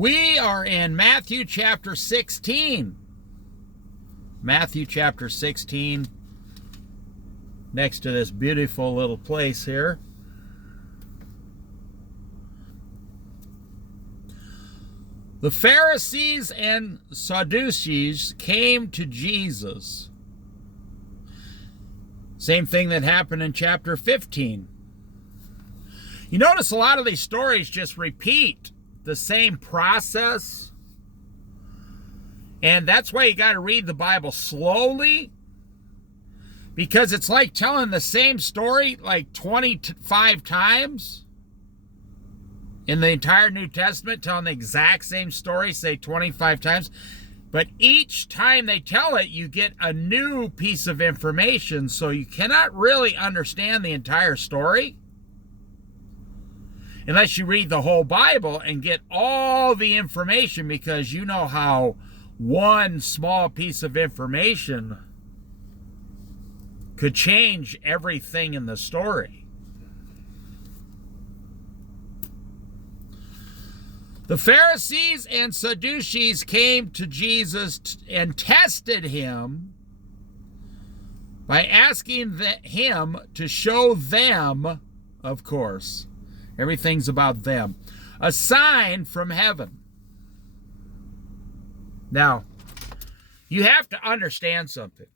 We are in Matthew chapter 16. Matthew chapter 16, next to this beautiful little place here. The Pharisees and Sadducees came to Jesus. Same thing that happened in chapter 15. You notice a lot of these stories just repeat the same process. And that's why you got to read the Bible slowly, because it's like telling the same story like 25 times in the entire New Testament, telling the exact same story, say 25 times. But each time they tell it, you get a new piece of information, so you cannot really understand the entire story unless you read the whole Bible and get all the information, because you know how one small piece of information could change everything in the story. The Pharisees and Sadducees came to Jesus and tested him by asking him to show them, of course, everything's about them, a sign from heaven. Now, you have to understand something.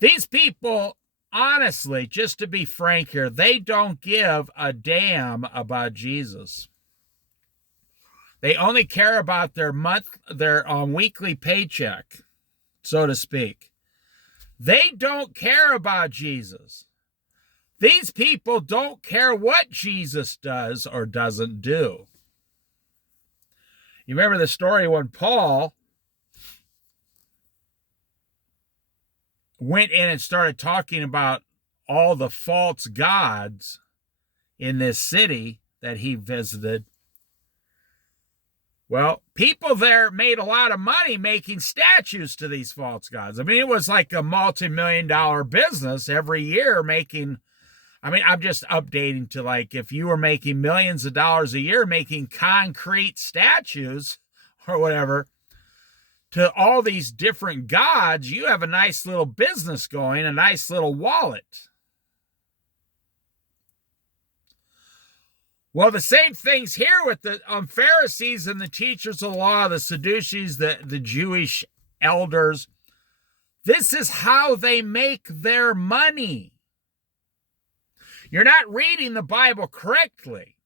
These people, honestly, just to be frank here, they don't give a damn about Jesus. They only care about their weekly paycheck, so to speak. They don't care about Jesus. These people don't care what Jesus does or doesn't do. You remember the story when Paul went in and started talking about all the false gods in this city that he visited. Well, people there made a lot of money making statues to these false gods. I mean, it was like a multi-million-dollar business every year making, I'm just updating to like if you were making millions of dollars a year making concrete statues or whatever to all these different gods, you have a nice little business going, a nice little wallet. Well, the same thing's here with the Pharisees and the teachers of the law, the Sadducees, the Jewish elders. This is how they make their money. You're not reading the Bible correctly.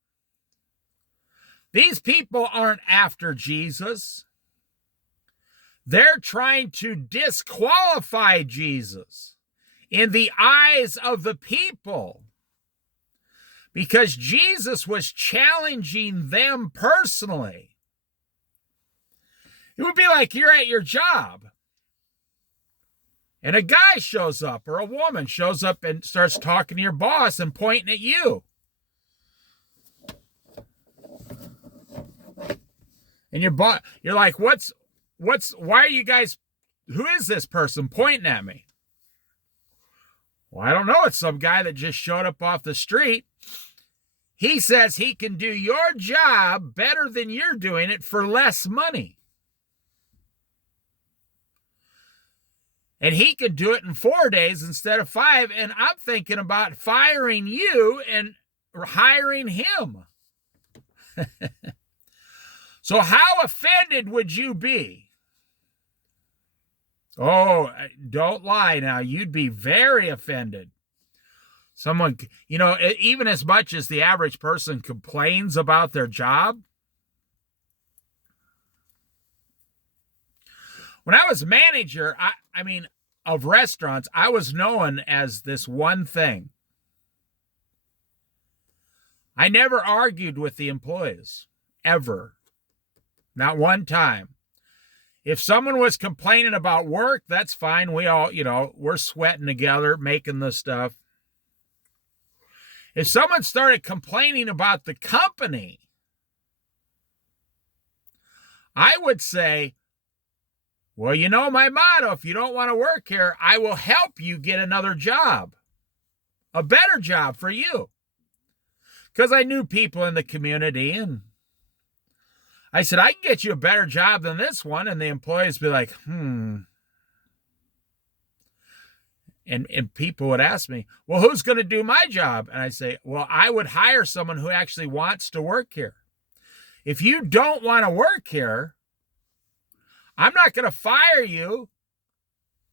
These people aren't after Jesus. They're trying to disqualify Jesus in the eyes of the people, because Jesus was challenging them personally. It would be like you're at your job and a guy shows up or a woman shows up and starts talking to your boss and pointing at you. And you're like, why are you guys, who is this person pointing at me? Well, I don't know. It's some guy that just showed up off the street. He says he can do your job better than you're doing it for less money. And he can do it in 4 days instead of 5. And I'm thinking about firing you and hiring him. So how offended would you be? Oh, don't lie now. You'd be very offended. Someone, even as much as the average person complains about their job. When I was manager, of restaurants, I was known as this one thing. I never argued with the employees, ever. Not one time. If someone was complaining about work, that's fine. We all, we're sweating together, making the stuff. If someone started complaining about the company, I would say, well, my motto, if you don't want to work here, I will help you get another job, a better job for you. Because I knew people in the community, and I said, I can get you a better job than this one. And the employees be like, And people would ask me, well, who's going to do my job? And I say, well, I would hire someone who actually wants to work here. If you don't want to work here, I'm not going to fire you.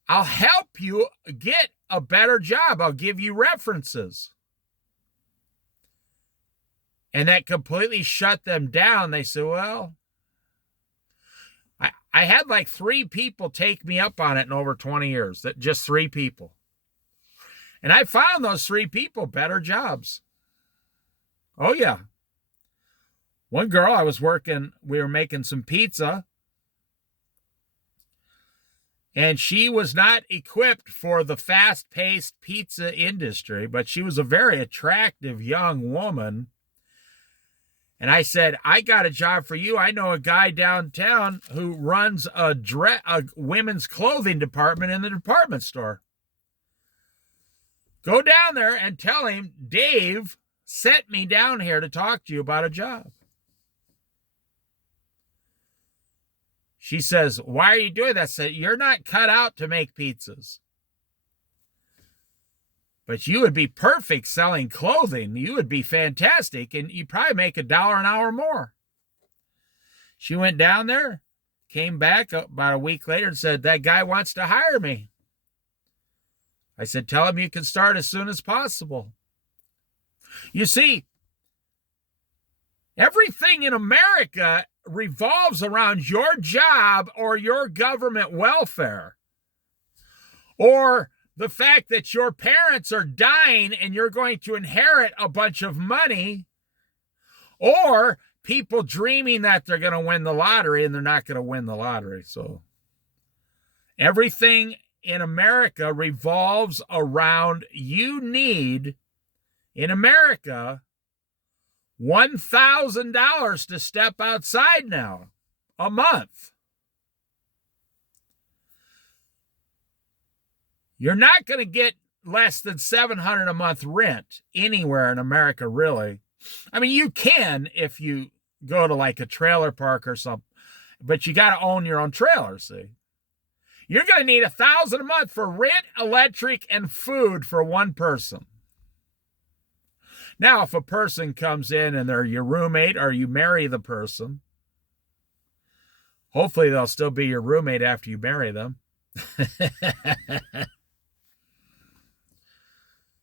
I'll help you get a better job. I'll give you references. And that completely shut them down. They said, well, I had like 3 people take me up on it in over 20 years. That just 3 people. And I found those 3 people better jobs. Oh, yeah. One girl, we were making some pizza. And she was not equipped for the fast-paced pizza industry, but she was a very attractive young woman. And I said, I got a job for you. I know a guy downtown who runs a women's clothing department in the department store. Go down there and tell him Dave sent me down here to talk to you about a job. She says, why are you doing that? I said, you're not cut out to make pizzas. But you would be perfect selling clothing. You would be fantastic, and you probably make $1 an hour more. She went down there, came back about a week later and said, that guy wants to hire me. I said, tell him you can start as soon as possible. You see, everything in America revolves around your job or your government welfare, or the fact that your parents are dying and you're going to inherit a bunch of money, or people dreaming that they're going to win the lottery and they're not going to win the lottery. So everything in America revolves around you need, in America, $1,000 to step outside now a month. You're not going to get less than $700 a month rent anywhere in America, really. I mean, you can if you go to like a trailer park or something, but you got to own your own trailer, see? You're going to need $1,000 a month for rent, electric, and food for one person. Now, if a person comes in and they're your roommate or you marry the person, hopefully they'll still be your roommate after you marry them.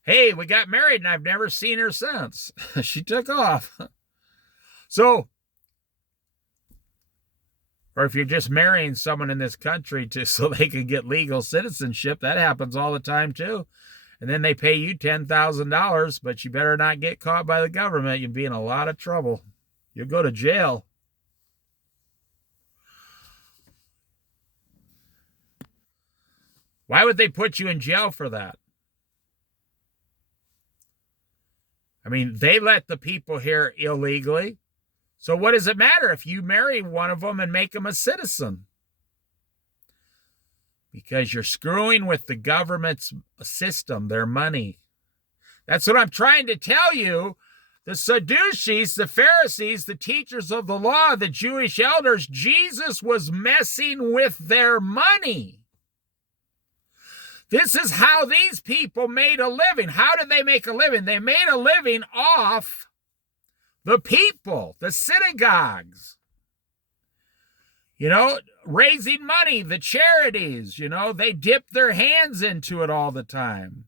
Hey, we got married and I've never seen her since. She took off. So, or if you're just marrying someone in this country so they can get legal citizenship, that happens all the time too. And then they pay you $10,000, but you better not get caught by the government. You'll be in a lot of trouble. You'll go to jail. Why would they put you in jail for that? I mean, they let the people here illegally. So what does it matter if you marry one of them and make them a citizen? Because you're screwing with the government's system, their money. That's what I'm trying to tell you. The Sadducees, the Pharisees, the teachers of the law, the Jewish elders, Jesus was messing with their money. This is how these people made a living. How did they make a living? They made a living off the people, the synagogues. You know, raising money, the charities, they dip their hands into it all the time.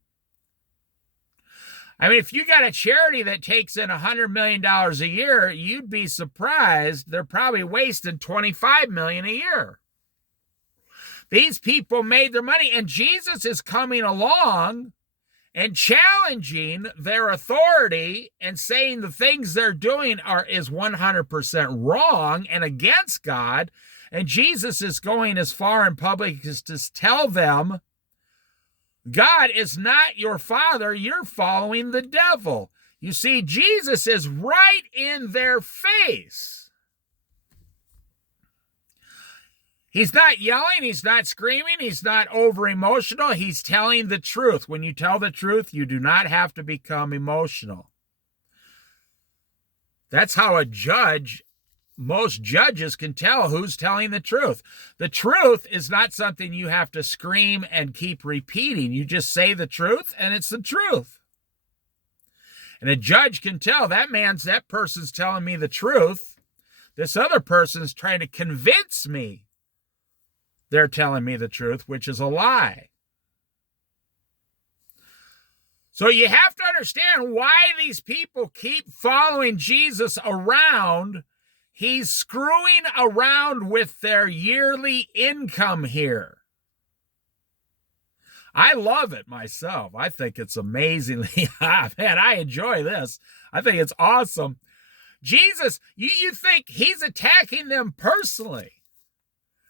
I mean, if you got a charity that takes in $100 million a year, you'd be surprised. They're probably wasting $25 million a year. These people made their money, and Jesus is coming along and challenging their authority and saying the things they're doing is 100% wrong and against God. And Jesus is going as far in public as to tell them, God is not your father, you're following the devil. You see, Jesus is right in their face. He's not yelling, he's not screaming, he's not over-emotional, he's telling the truth. When you tell the truth, you do not have to become emotional. That's how a judge most judges can tell who's telling the truth. The truth is not something you have to scream and keep repeating. You just say the truth, and it's the truth. And a judge can tell that person's telling me the truth. This other person's trying to convince me they're telling me the truth, which is a lie. So you have to understand why these people keep following Jesus around. He's screwing around with their yearly income here. I love it myself. I think it's amazingly, man, I enjoy this. I think it's awesome. Jesus, you think he's attacking them personally.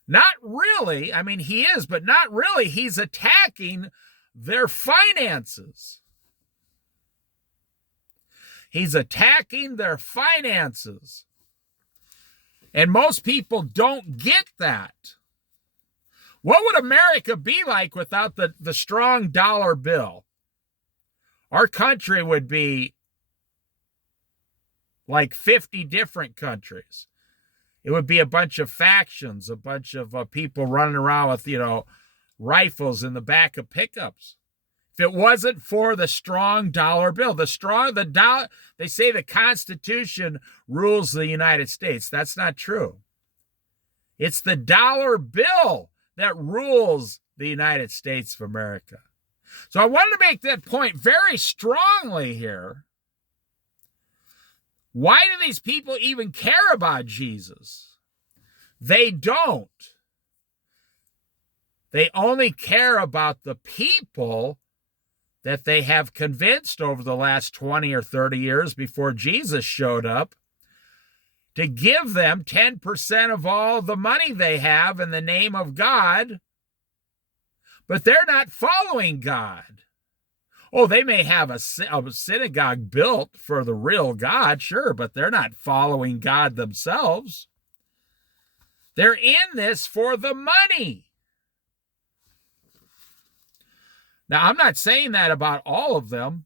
Not really. I mean, he is, but not really. He's attacking their finances. He's attacking their finances. And most people don't get that. What would America be like without the strong dollar bill? Our country would be like 50 different countries. It would be a bunch of factions, a bunch of people running around with, rifles in the back of pickups. If it wasn't for the strong dollar bill, they say the Constitution rules the United States. That's not true. It's the dollar bill that rules the United States of America. So I wanted to make that point very strongly here. Why do these people even care about Jesus? They don't. They only care about the people that they have convinced over the last 20 or 30 years before Jesus showed up to give them 10% of all the money they have in the name of God, but they're not following God. Oh, they may have a synagogue built for the real God, sure, but they're not following God themselves. They're in this for the money. Now, I'm not saying that about all of them,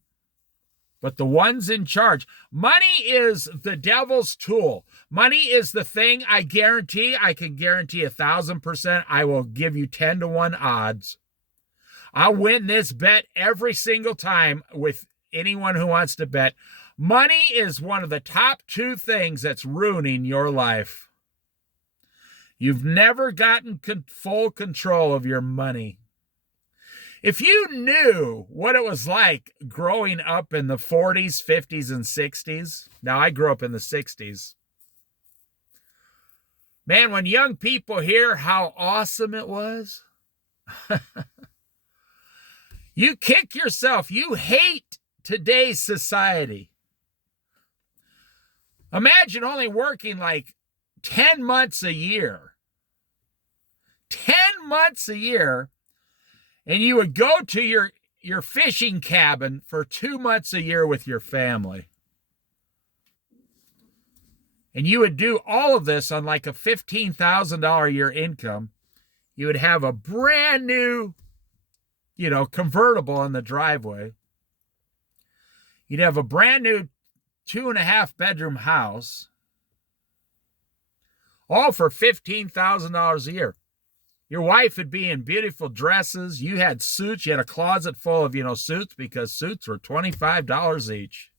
but the ones in charge. Money is the devil's tool. Money is the thing I can guarantee 1,000%. I will give you 10-to-1 odds. I'll win this bet every single time with anyone who wants to bet. Money is one of the top 2 things that's ruining your life. You've never gotten full control of your money. If you knew what it was like growing up in the 40s, 50s, and 60s, now I grew up in the 60s. Man, when young people hear how awesome it was, you kick yourself. You hate today's society. Imagine only working like 10 months a year. 10 months a year. And you would go to your fishing cabin for 2 months a year with your family. And you would do all of this on like a $15,000 a year income. You would have a brand new, convertible in the driveway. You'd have a brand new 2.5 bedroom house, all for $15,000 a year. Your wife would be in beautiful dresses. You had suits. You had a closet full of, suits, because suits were $25 each.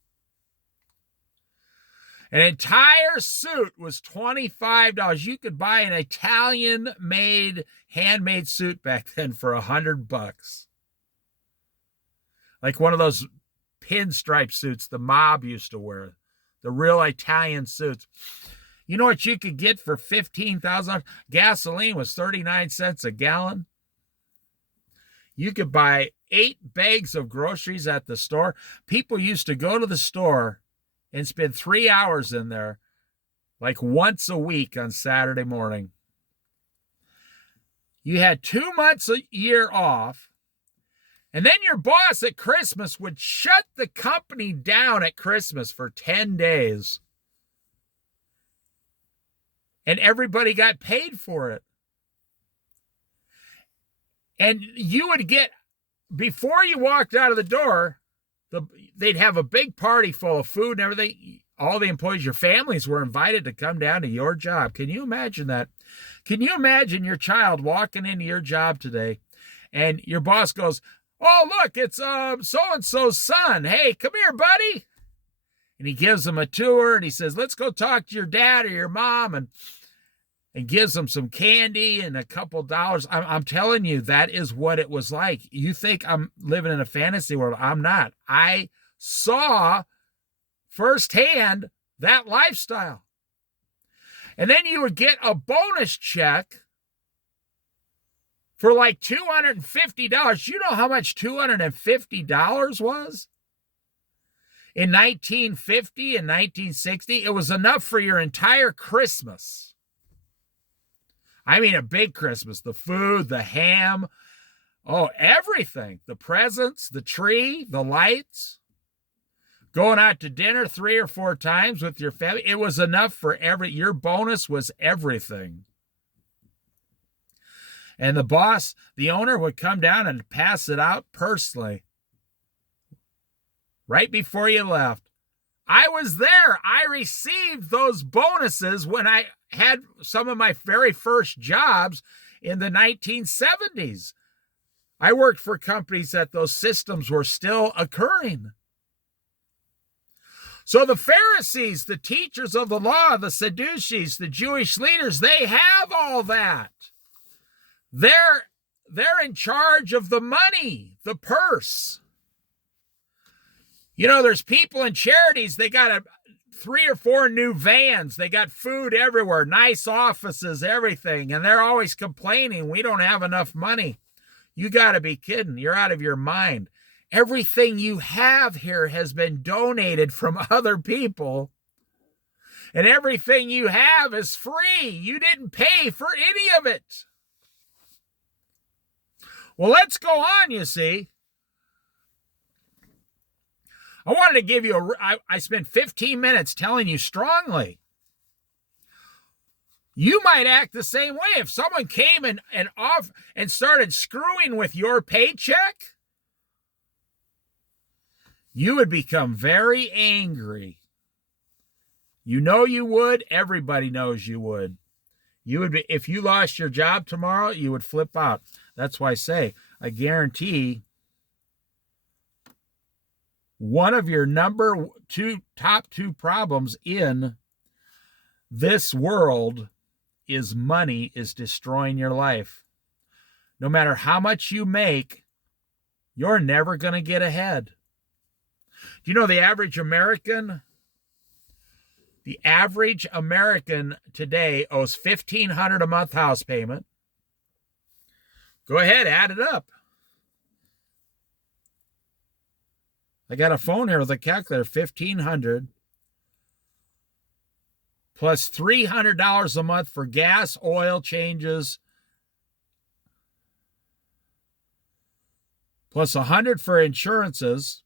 An entire suit was $25. You could buy an Italian-made, handmade suit back then for $100. Like one of those pinstripe suits the mob used to wear, the real Italian suits. You know what you could get for $15,000? Gasoline was 39 cents a gallon. You could buy 8 bags of groceries at the store. People used to go to the store and spend 3 hours in there, like once a week on Saturday morning. You had 2 months a year off, and then your boss at Christmas would shut the company down at Christmas for 10 days. And everybody got paid for it. And you would get, before you walked out of the door, they'd have a big party full of food and everything. all the employees, your families were invited to come down to your job. Can you imagine that? Can you imagine your child walking into your job today and your boss goes, "Oh, look, it's so-and-so's son. Hey, come here, buddy." And he gives them a tour and he says, "Let's go talk to your dad or your mom," and gives them some candy and a couple dollars. I'm telling you, that is what it was like. You think I'm living in a fantasy world. I'm not. I saw firsthand that lifestyle. And then you would get a bonus check for like $250. You know how much $250 was? In 1950 and 1960, it was enough for your entire Christmas. I mean, a big Christmas. The food, the ham, everything. The presents, the tree, the lights. Going out to dinner 3 or 4 times with your family. It was enough for your bonus was everything. And the boss, the owner, would come down and pass it out personally. Right before you left. I was there. I received those bonuses when I had some of my very first jobs in the 1970s. I worked for companies that those systems were still occurring. So the Pharisees, the teachers of the law, the Sadducees, the Jewish leaders, they have all that. They're in charge of the money, the purse. You know, there's people in charities, they got 3 or 4 new vans. They got food everywhere, nice offices, everything. And they're always complaining, we don't have enough money. You got to be kidding. You're out of your mind. Everything you have here has been donated from other people. And everything you have is free. You didn't pay for any of it. Well, let's go on, you see. I wanted to give you I spent 15 minutes telling you strongly. You might act the same way. If someone came and started screwing with your paycheck, you would become very angry. You know you would. Everybody knows you would. You would be, if you lost your job tomorrow, you would flip out. That's why I say, I guarantee one of your top two problems in this world is money is destroying your life. No matter how much you make, you're never going to get ahead. Do you know the average American? The average American today owes $1,500 a month house payment. Go ahead, add it up. I got a phone here with a calculator, $1,500 plus $300 a month for gas, oil changes, plus $100 for insurances.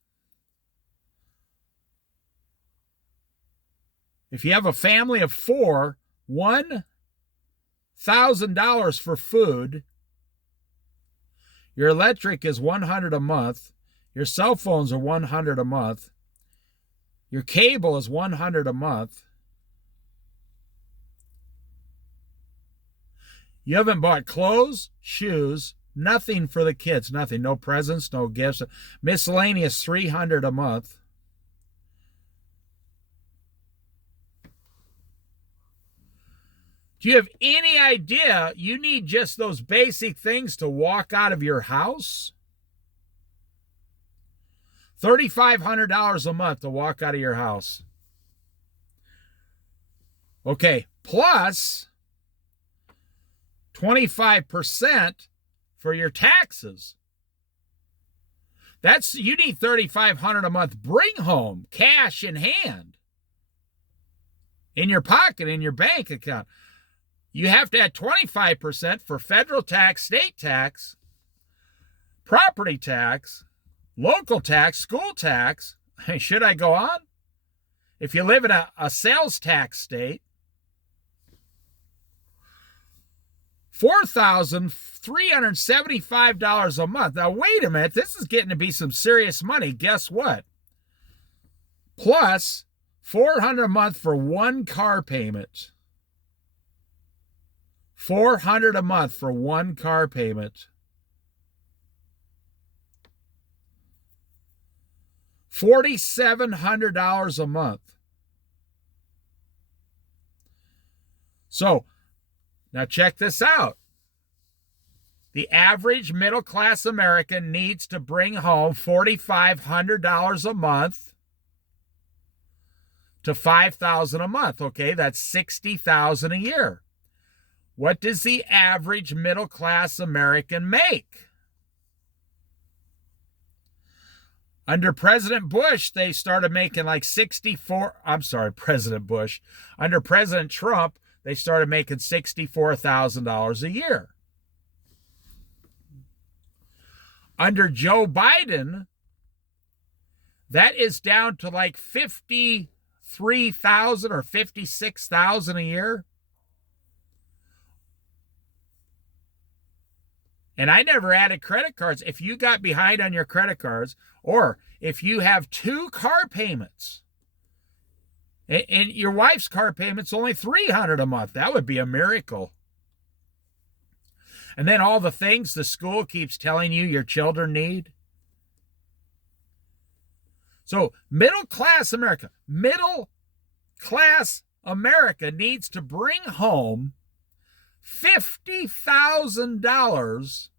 If you have a family of 4, $1,000 for food. Your electric is $100 a month. Your cell phones are $100 a month. Your cable is $100 a month. You haven't bought clothes, shoes, nothing for the kids, nothing. No presents, no gifts. Miscellaneous $300 a month. Do you have any idea you need just those basic things to walk out of your house? $3,500 a month to walk out of your house. Okay, plus 25% for your taxes. You need $3,500 a month. Bring home cash in hand, in your pocket, in your bank account. You have to add 25% for federal tax, state tax, property tax, local tax, school tax. Should I go on? If you live in a sales tax state, $4,375 a month. Now, wait a minute. This is getting to be some serious money. Guess what? Plus $400 a month for one car payment. $400 a month for one car payment. $4,700 a month. So, now check this out. The average middle-class American needs to bring home $4,500 a month to $5,000 a month. Okay, that's $60,000 a year. What does the average middle-class American make? Under President Bush, they started making like President Bush. Under President Trump, they started making $64,000 a year. Under Joe Biden, that is down to like $53,000 or $56,000 a year. And I never added credit cards. If you got behind on your credit cards, or if you have two car payments, and your wife's car payment's only $300 a month, that would be a miracle. And then all the things the school keeps telling you your children need. So middle-class America needs to bring home $50,000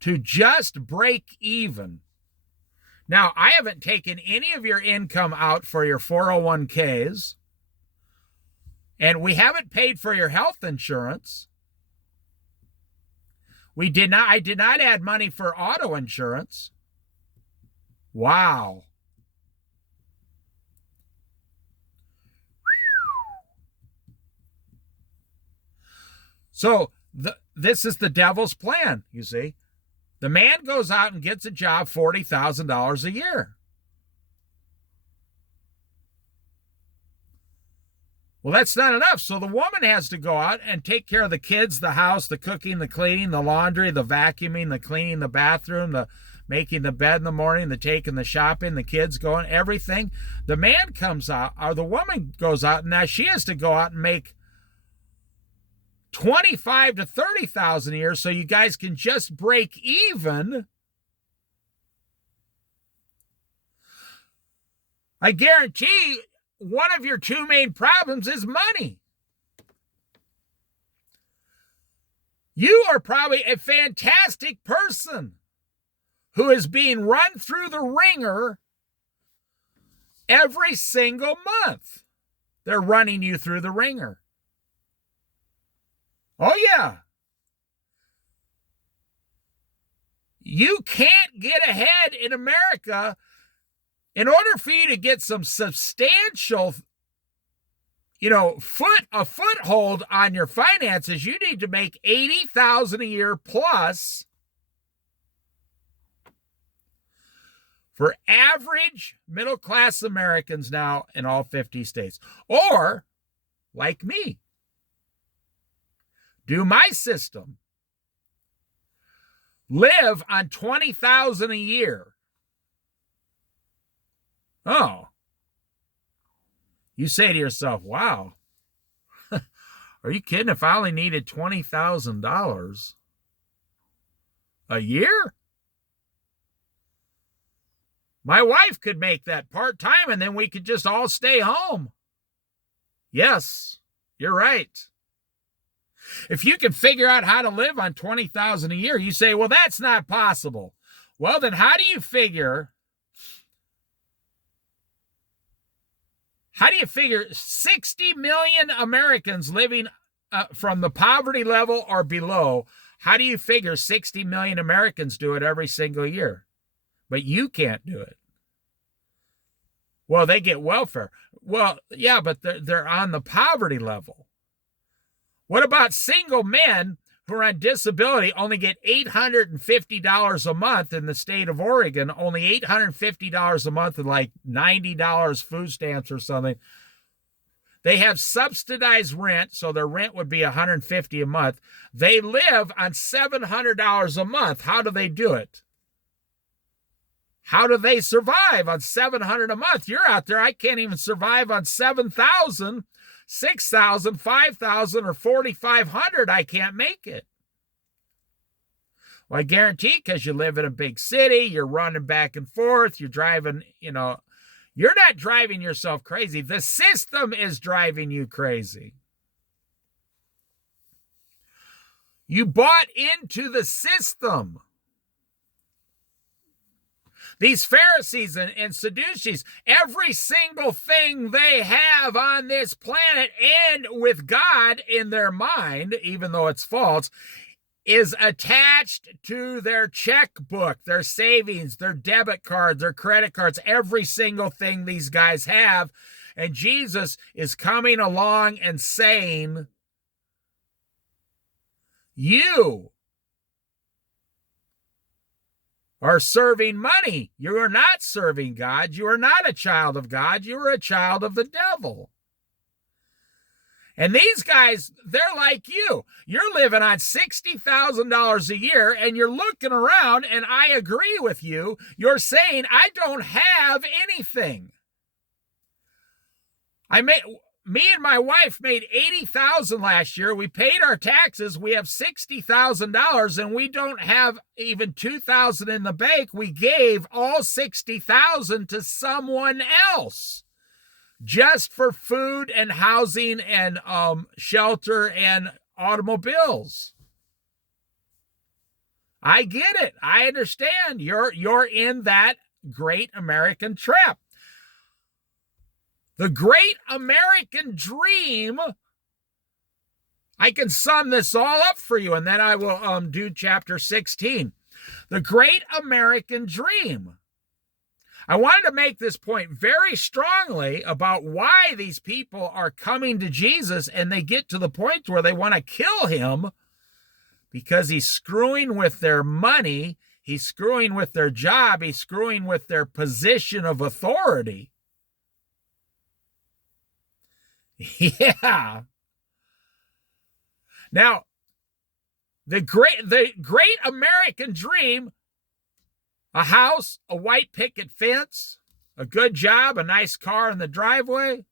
to just break even. Now, I haven't taken any of your income out for your 401ks, and we haven't paid for your health insurance. I did not add money for auto insurance. Wow. So this is the devil's plan, you see. The man goes out and gets a job, $40,000 a year. Well, that's not enough. So the woman has to go out and take care of the kids, the house, the cooking, the cleaning, the laundry, the vacuuming, the cleaning the bathroom, the making the bed in the morning, the taking the shopping, the kids going, everything. The man comes out, or the woman goes out, and now she has to go out and make $25,000 to $30,000 a year so you guys can just break even. I guarantee one of your two main problems is money. You are probably a fantastic person who is being run through the ringer every single month. They're running you through the ringer. Oh, yeah. You can't get ahead in America. In order for you to get some substantial, a foothold on your finances, you need to make $80,000 a year plus for average middle-class Americans now in all 50 states. Or, like me, do my system. Live on $20,000 a year. Oh. You say to yourself, wow. Are you kidding? If I only needed $20,000 a year? My wife could make that part-time and then we could just all stay home. Yes, you're right. If you can figure out how to live on $20,000 a year, you say, well, that's not possible. Well, then how do you figure 60 million Americans living from the poverty level or below? How do you figure 60 million Americans do it every single year? But you can't do it. Well, they get welfare. Well, yeah, but they're on the poverty level. What about single men who are on disability only get $850 a month in the state of Oregon, only $850 a month and like $90 food stamps or something. They have subsidized rent, so their rent would be $150 a month. They live on $700 a month. How do they do it? How do they survive on $700 a month? You're out there, I can't even survive on $7,000, $6,000, $5,000, or $4,500. I can't make it. Well, I guarantee, because you live in a big city, you're running back and forth, you're driving, you're not driving yourself crazy. The system is driving you crazy. You bought into the system. These Pharisees and Sadducees, every single thing they have on this planet and with God in their mind, even though it's false, is attached to their checkbook, their savings, their debit cards, their credit cards, every single thing these guys have. And Jesus is coming along and saying, you are serving money. You are not serving God. You are not a child of God. You are a child of the devil. And these guys, they're like you. You're living on $60,000 a year, and you're looking around, and I agree with you. You're saying, I don't have anything. Me and my wife made $80,000 last year. We paid our taxes. We have $60,000, and we don't have even $2,000 in the bank. We gave all $60,000 to someone else, just for food and housing and shelter and automobiles. I get it. I understand. You're in that great American trap. The great American dream, I can sum this all up for you, and then I will do chapter 16. The great American dream. I wanted to make this point very strongly about why these people are coming to Jesus, and they get to the point where they want to kill him because he's screwing with their money, he's screwing with their job, he's screwing with their position of authority. Yeah. Now, the great American dream, a house, a white picket fence, a good job, a nice car in the driveway,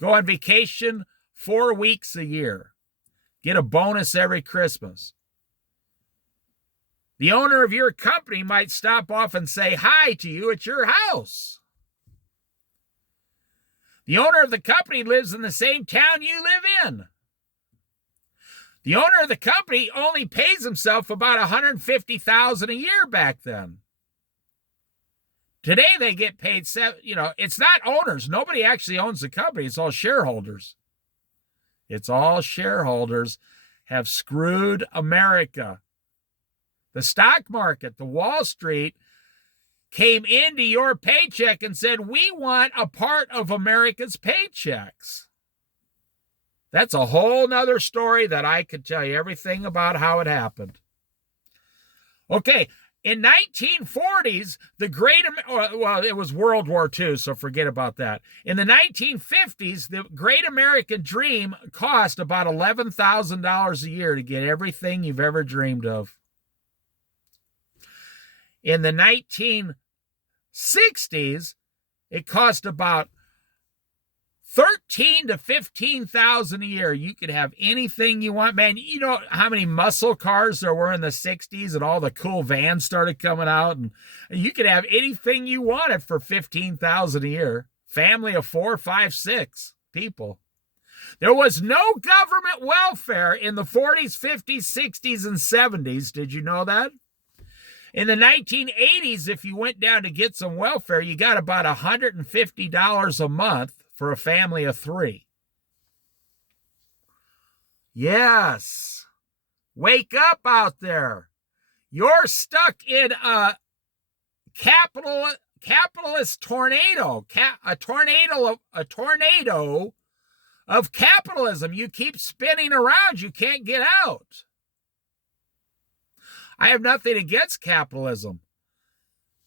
go on vacation 4 weeks a year, get a bonus every Christmas. The owner of your company might stop off and say hi to you at your house. The owner of the company lives in the same town you live in. The owner of the company only pays himself about $150,000 a year back then. Today they get paid, it's not owners. Nobody actually owns the company. It's all shareholders. It's all shareholders have screwed America. The stock market, the Wall Street, came into your paycheck and said, we want a part of America's paychecks. That's a whole nother story that I could tell you everything about how it happened. Okay, in 1940s, it was World War II, so forget about that. In the 1950s, the Great American Dream cost about $11,000 a year to get everything you've ever dreamed of. In the 1960s, it cost about $13,000 to $15,000 a year. You could have anything you want, man. You know how many muscle cars there were in the 60s, and all the cool vans started coming out, and you could have anything you wanted for $15,000 a year. Family of 4, 5, 6 people. There was no government welfare in the 40s, 50s, 60s, and 70s. Did you know that? In the 1980s, if you went down to get some welfare, you got about $150 a month for a family of 3. Yes. Wake up out there. You're stuck in a capitalist tornado, a tornado of capitalism. You keep spinning around. You can't get out. I have nothing against capitalism.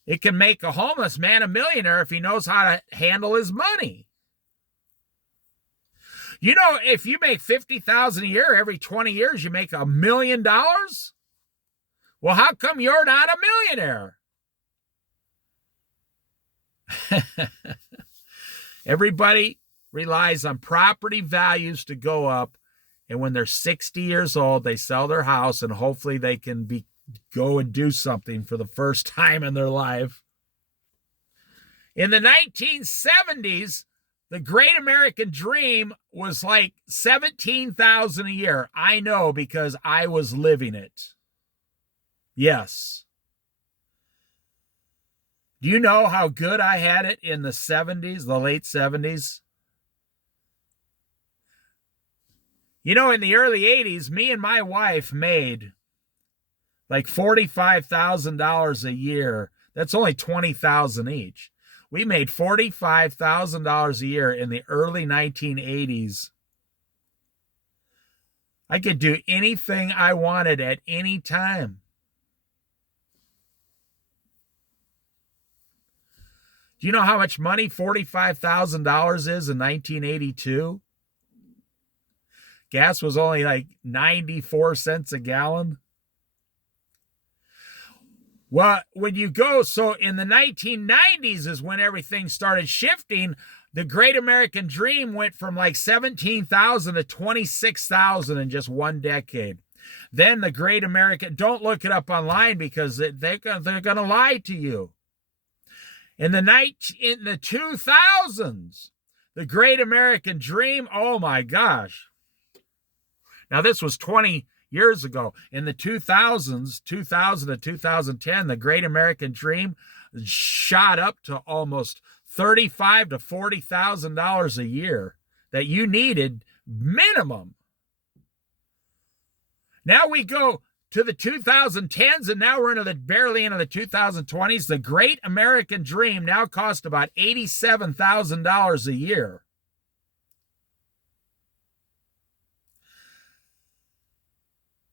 It can make a homeless man a millionaire if he knows how to handle his money. You know, if you make $50,000 a year, every 20 years you make $1 million. Well, how come you're not a millionaire? Everybody relies on property values to go up. And when they're 60 years old, they sell their house and hopefully they can go and do something for the first time in their life. In the 1970s, the Great American Dream was like $17,000 a year. I know because I was living it. Yes. Do you know how good I had it in the 70s, the late 70s? You know, in the early 80s, me and my wife made like $45,000 a year. That's only $20,000 each. We made $45,000 a year in the early 1980s. I could do anything I wanted at any time. Do you know how much money $45,000 is in 1982? Gas was only like 94 cents a gallon. Well, when you go, so in the 1990s is when everything started shifting. The Great American Dream went from like 17,000 to 26,000 in just one decade. Then the Great American, don't look it up online because they're going to lie to you. In the 2000s, the Great American Dream, oh my gosh. Now, this was 20 years ago. In the 2000s, 2000 to 2010, the Great American Dream shot up to almost $35,000 to $40,000 a year that you needed minimum. Now we go to the 2010s, and now we're barely into the 2020s. The Great American Dream now costs about $87,000 a year.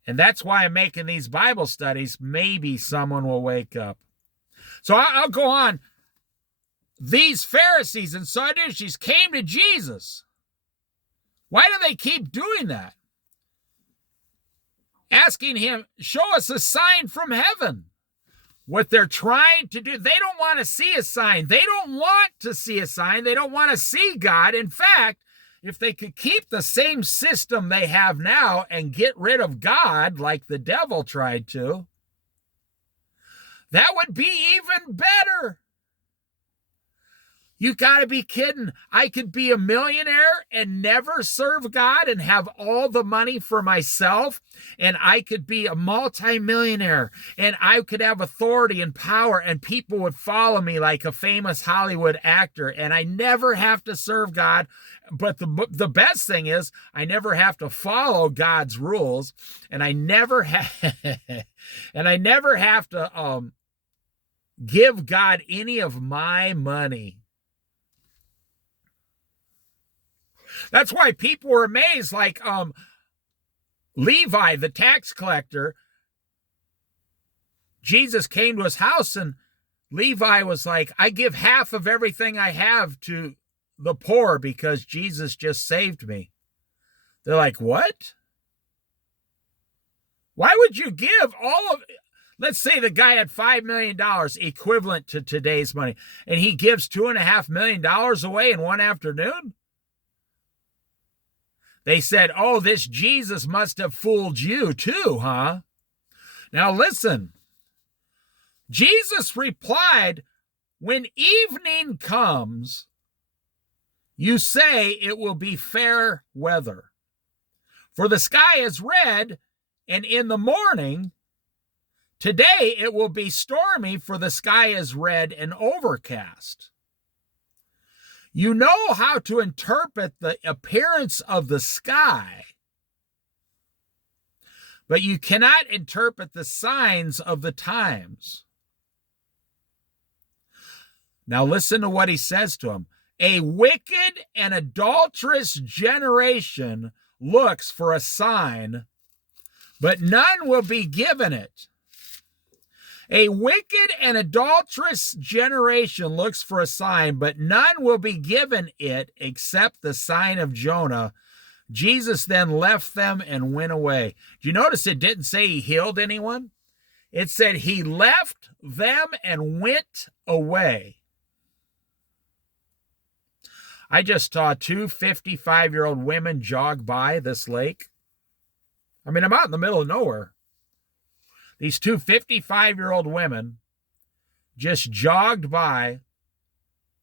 And that's why I'm making these Bible studies. Maybe someone will wake up. So I'll go on. These Pharisees and Sadducees came to Jesus. Why do they keep doing that? Asking him, show us a sign from heaven. What they're trying to do, they don't want to see a sign. They don't want to see a sign. They don't want to see God. In fact, if they could keep the same system they have now and get rid of God like the devil tried to, that would be even better. You got to be kidding. I could be a millionaire and never serve God and have all the money for myself. And I could be a multimillionaire and I could have authority and power and people would follow me like a famous Hollywood actor. And I never have to serve God. But the best thing is I never have to follow God's rules. And I never have to give God any of my money. That's why people were amazed, like Levi, the tax collector. Jesus came to his house and Levi was like, I give half of everything I have to the poor because Jesus just saved me. They're like, what? Why would you give all of it? Let's say the guy had $5 million equivalent to today's money and he gives $2.5 million away in one afternoon. They said, oh, this Jesus must have fooled you too, huh? Now listen, Jesus replied, when evening comes, you say it will be fair weather. For the sky is red, and in the morning, today it will be stormy, for the sky is red and overcast. You know how to interpret the appearance of the sky, but you cannot interpret the signs of the times. Now listen to what he says to him. A wicked and adulterous generation looks for a sign, but none will be given it. A wicked and adulterous generation looks for a sign, but none will be given it except the sign of Jonah. Jesus then left them and went away. Do you notice it didn't say he healed anyone? It said he left them and went away. I just saw two 55-year-old women jog by this lake. I mean, I'm out in the middle of nowhere. These two 55-year-old women just jogged by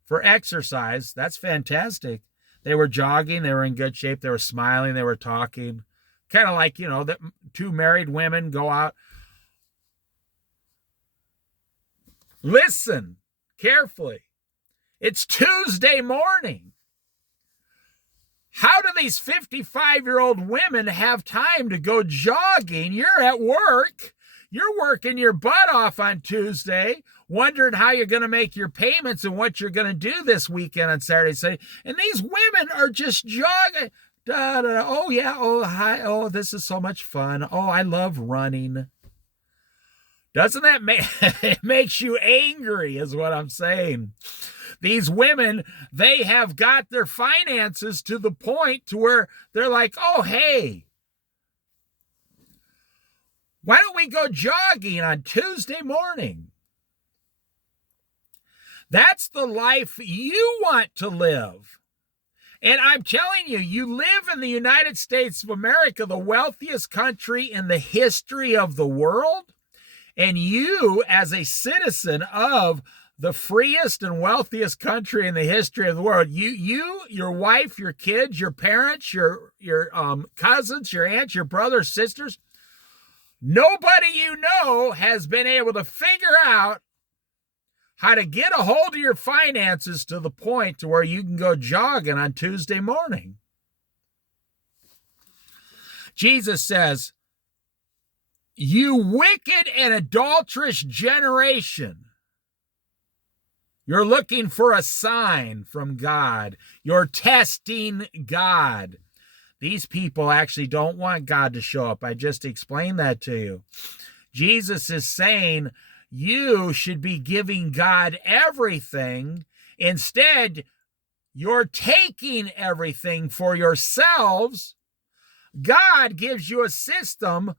for exercise. That's fantastic. They were jogging. They were in good shape. They were smiling. They were talking. Kind of like, you know, that two married women go out. Listen carefully. It's Tuesday morning. How do these 55-year-old women have time to go jogging? You're at work. You're working your butt off on Tuesday, wondering how you're going to make your payments and what you're going to do this weekend on Saturday, Sunday. And these women are just jogging. Da, da, da. Oh, yeah. Oh, hi. Oh, this is so much fun. Oh, I love running. Doesn't that make it makes you angry is what I'm saying. These women, they have got their finances to the point to where they're like, oh, hey, why don't we go jogging on Tuesday morning? That's the life you want to live. And I'm telling you, you live in the United States of America, the wealthiest country in the history of the world. And you, as a citizen of the freest and wealthiest country in the history of the world, you, your wife, your kids, your parents, your cousins, your aunts, your brothers, sisters, nobody you know has been able to figure out how to get a hold of your finances to the point to where you can go jogging on Tuesday morning. Jesus says, you wicked and adulterous generation. You're looking for a sign from God. You're testing God. These people actually don't want God to show up. I just explained that to you. Jesus is saying you should be giving God everything. Instead, you're taking everything for yourselves. God gives you a system.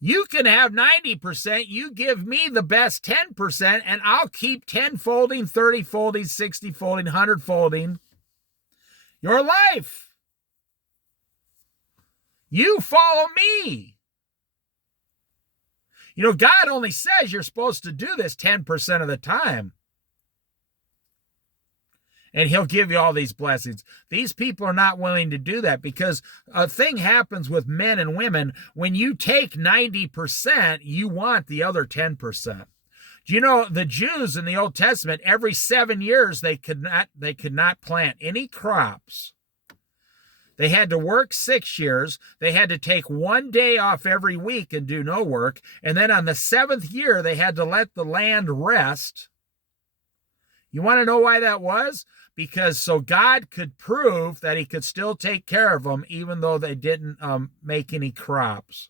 You can have 90%. You give me the best 10%, and I'll keep 10-folding, 30-folding, 60-folding, 100-folding your life. You follow me. You know, God only says you're supposed to do this 10% of the time. And he'll give you all these blessings. These people are not willing to do that because a thing happens with men and women. When you take 90%, you want the other 10%. Do you know the Jews in the Old Testament, every 7 years, they could not plant any crops. They had to work 6 years. They had to take 1 day off every week and do no work. And then on the 7th year, they had to let the land rest. You want to know why that was? Because so God could prove that he could still take care of them even though they didn't make any crops.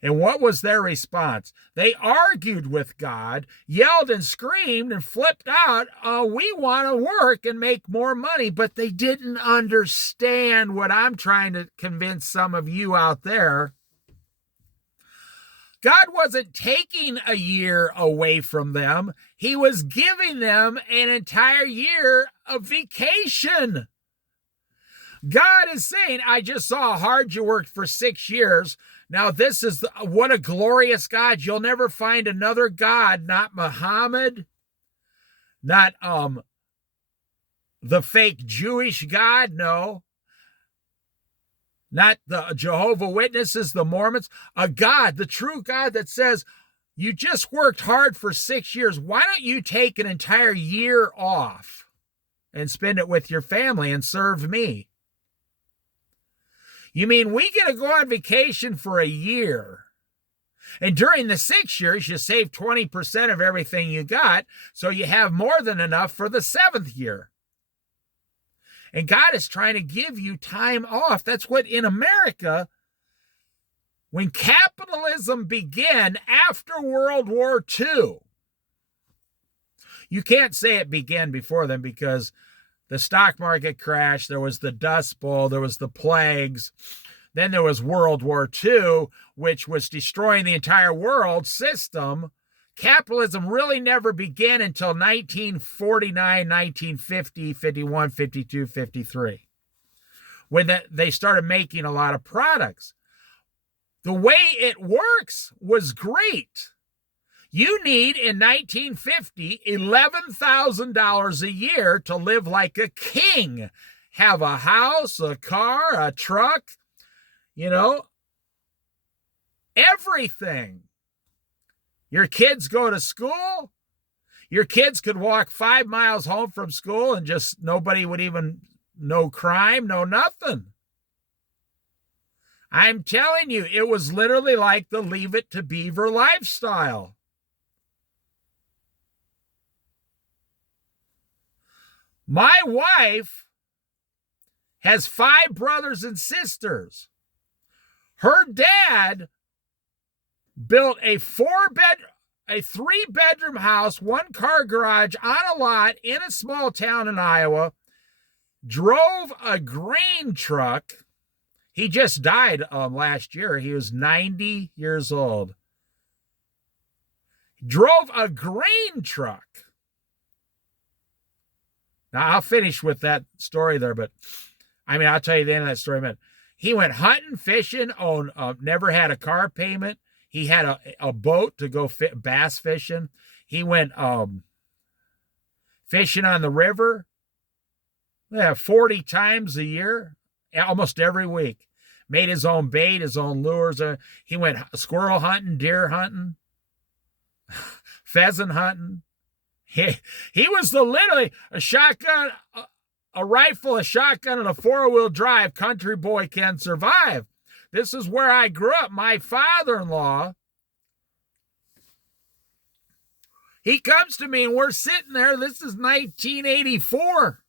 And what was their response? They argued with God, yelled and screamed and flipped out. We want to work and make more money, but they didn't understand what I'm trying to convince some of you out there. God wasn't taking a year away from them. He was giving them an entire year of vacation. God is saying, I just saw how hard you worked for 6 years. Now this is what a glorious God. You'll never find another God, not Muhammad, not the fake Jewish God, no. Not the Jehovah's Witnesses, the Mormons, a God, the true God that says, you just worked hard for 6 years. Why don't you take an entire year off and spend it with your family and serve me? You mean we get to go on vacation for a year, and during the 6 years, you save 20% of everything you got, so you have more than enough for the 7th year. And God is trying to give you time off. That's what in America, when capitalism began after World War II, you can't say it began before then because the stock market crashed, there was the Dust Bowl, there was the plagues, then there was World War II, which was destroying the entire world system capitalism really never began until 1949, 1950, 51, 52, 53, when they started making a lot of products. The way it works was great. You need, in 1950, $11,000 a year to live like a king. Have a house, a car, a truck, everything. Your kids go to school. Your kids could walk 5 miles home from school and just nobody would even, no crime, no nothing. I'm telling you, it was literally like the Leave It to Beaver lifestyle. My wife has 5 brothers and sisters. Her dad built a 3-bedroom house, 1-car garage on a lot in a small town in Iowa, drove a grain truck. He just died last year. He was 90 years old. Drove a grain truck. Now, I'll finish with that story there, but I'll tell you the end of that story. But he went hunting, fishing, never had a car payment. He had a boat to go bass fishing. He went fishing on the river 40 times a year, almost every week. Made his own bait, his own lures. He went squirrel hunting, deer hunting, pheasant hunting. He was literally a shotgun, a rifle, a shotgun, and a 4-wheel drive country boy can survive. This is where I grew up. My father-in-law, he comes to me and we're sitting there. This is 1984.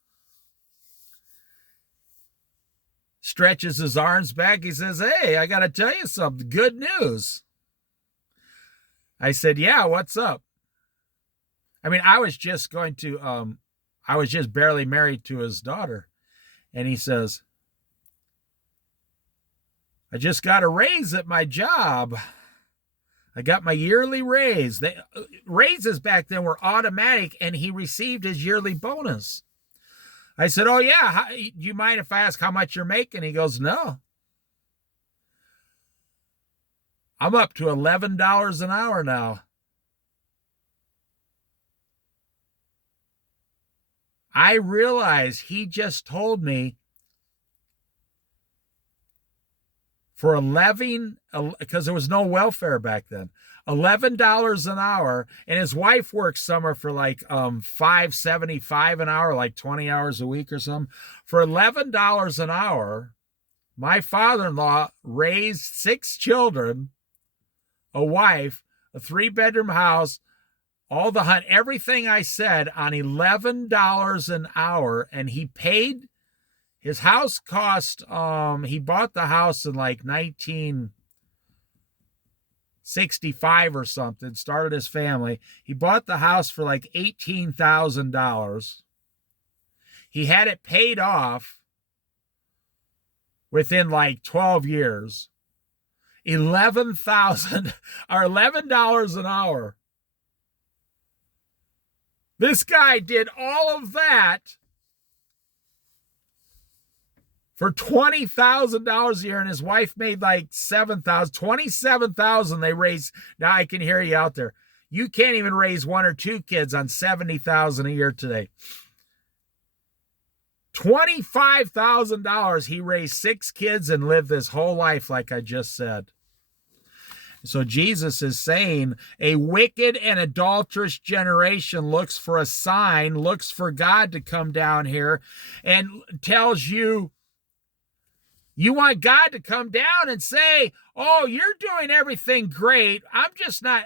Stretches his arms back. He says, "Hey, I got to tell you something. Good news." I said, "Yeah, what's up?" I was just barely married to his daughter. And he says, "I just got a raise at my job. I got my yearly raise." Raises back then were automatic, and he received his yearly bonus. I said, "Oh, yeah. Do you mind if I ask how much you're making?" He goes, "No. I'm up to $11 an hour now." I realize he just told me for because there was no welfare back then, $11 an hour, and his wife works somewhere for like $5.75 an hour, like 20 hours a week or something. For $11 an hour, my father-in-law raised 6 children, a wife, a 3-bedroom house, all the hunt, everything I said, on $11 an hour, and he paid. His house cost, he bought the house in like 1965 or something, started his family. He bought the house for like $18,000. He had it paid off within like 12 years. $11 an hour. This guy did all of that for $20,000 a year, and his wife made like $7,000, $27,000 they raised. Now I can hear you out there. You can't even raise 1 or 2 kids on $70,000 a year today. $25,000. He raised 6 kids and lived this whole life, like I just said. So Jesus is saying a wicked and adulterous generation looks for a sign, looks for God to come down here and tells you, you want God to come down and say, "Oh, you're doing everything great. I'm just not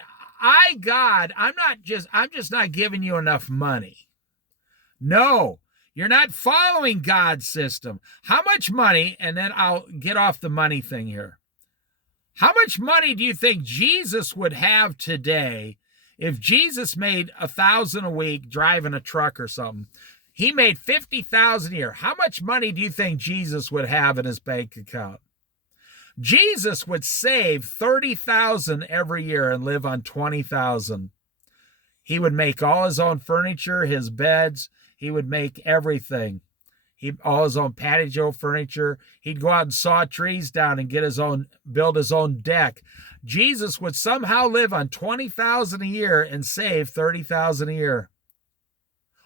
giving you enough money." No, you're not following God's system. How much money, and then I'll get off the money thing here. How much money do you think Jesus would have today if Jesus made $1,000 a week driving a truck or something? He made $50,000 a year. How much money do you think Jesus would have in his bank account? Jesus would save $30,000 every year and live on $20,000. He would make all his own furniture, his beds. He would make everything. All his own patio furniture. He'd go out and saw trees down and build his own deck. Jesus would somehow live on $20,000 a year and save $30,000 a year,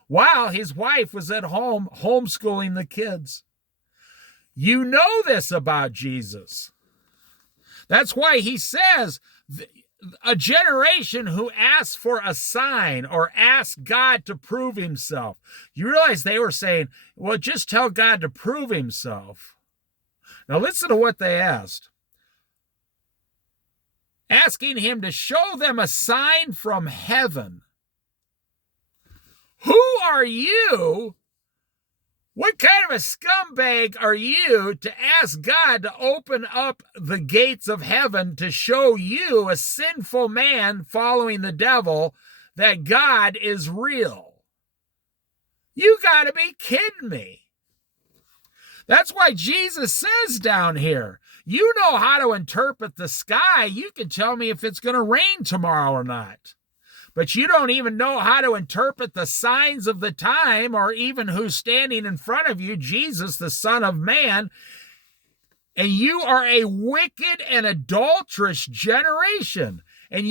while his wife was at home homeschooling the kids. You know this about Jesus. That's why he says, a generation who asks for a sign or asks God to prove himself. You realize they were saying, well, just tell God to prove himself. Now listen to what they asked. Asking him to show them a sign from heaven. Who are you? What kind of a scumbag are you to ask God to open up the gates of heaven to show you, a sinful man following the devil, that God is real? You got to be kidding me. That's why Jesus says down here, you know how to interpret the sky. You can tell me if it's going to rain tomorrow or not. But you don't even know how to interpret the signs of the time or even who's standing in front of you, Jesus, the Son of Man. And you are a wicked and adulterous generation. And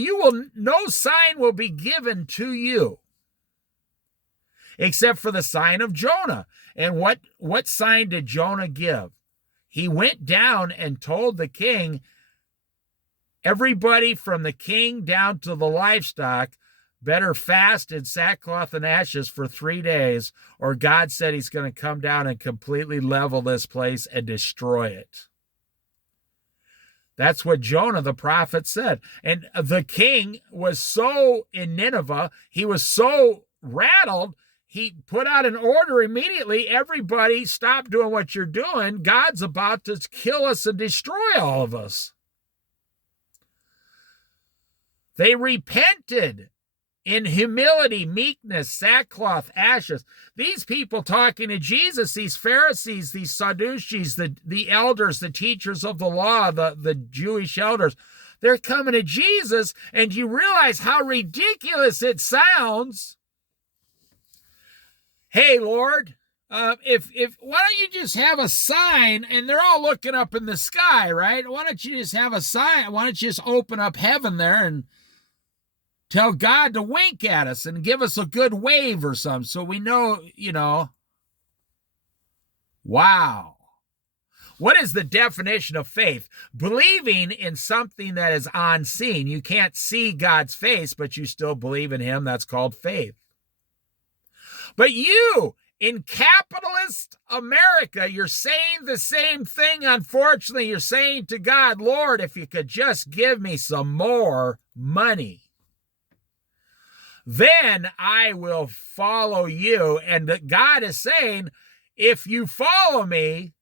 no sign will be given to you except for the sign of Jonah. And what sign did Jonah give? He went down and told the king, everybody from the king down to the livestock, better fast in sackcloth and ashes for 3 days, or God said he's going to come down and completely level this place and destroy it. That's what Jonah the prophet said. And the king was so in Nineveh, he was so rattled, he put out an order immediately. Everybody stop doing what you're doing. God's about to kill us and destroy all of us. They repented in humility, meekness, sackcloth, ashes. These people talking to Jesus, these Pharisees, these Sadducees, the elders, the teachers of the law, the Jewish elders, they're coming to Jesus, and you realize how ridiculous it sounds. Hey, Lord, why don't you just have a sign? And they're all looking up in the sky, right? Why don't you just have a sign? Why don't you just open up heaven there and tell God to wink at us and give us a good wave or something so we know, Wow. What is the definition of faith? Believing in something that is unseen. You can't see God's face, but you still believe in him. That's called faith. But you, in capitalist America, you're saying the same thing. Unfortunately, you're saying to God, Lord, if you could just give me some more money, then I will follow you. And God is saying, if you follow me,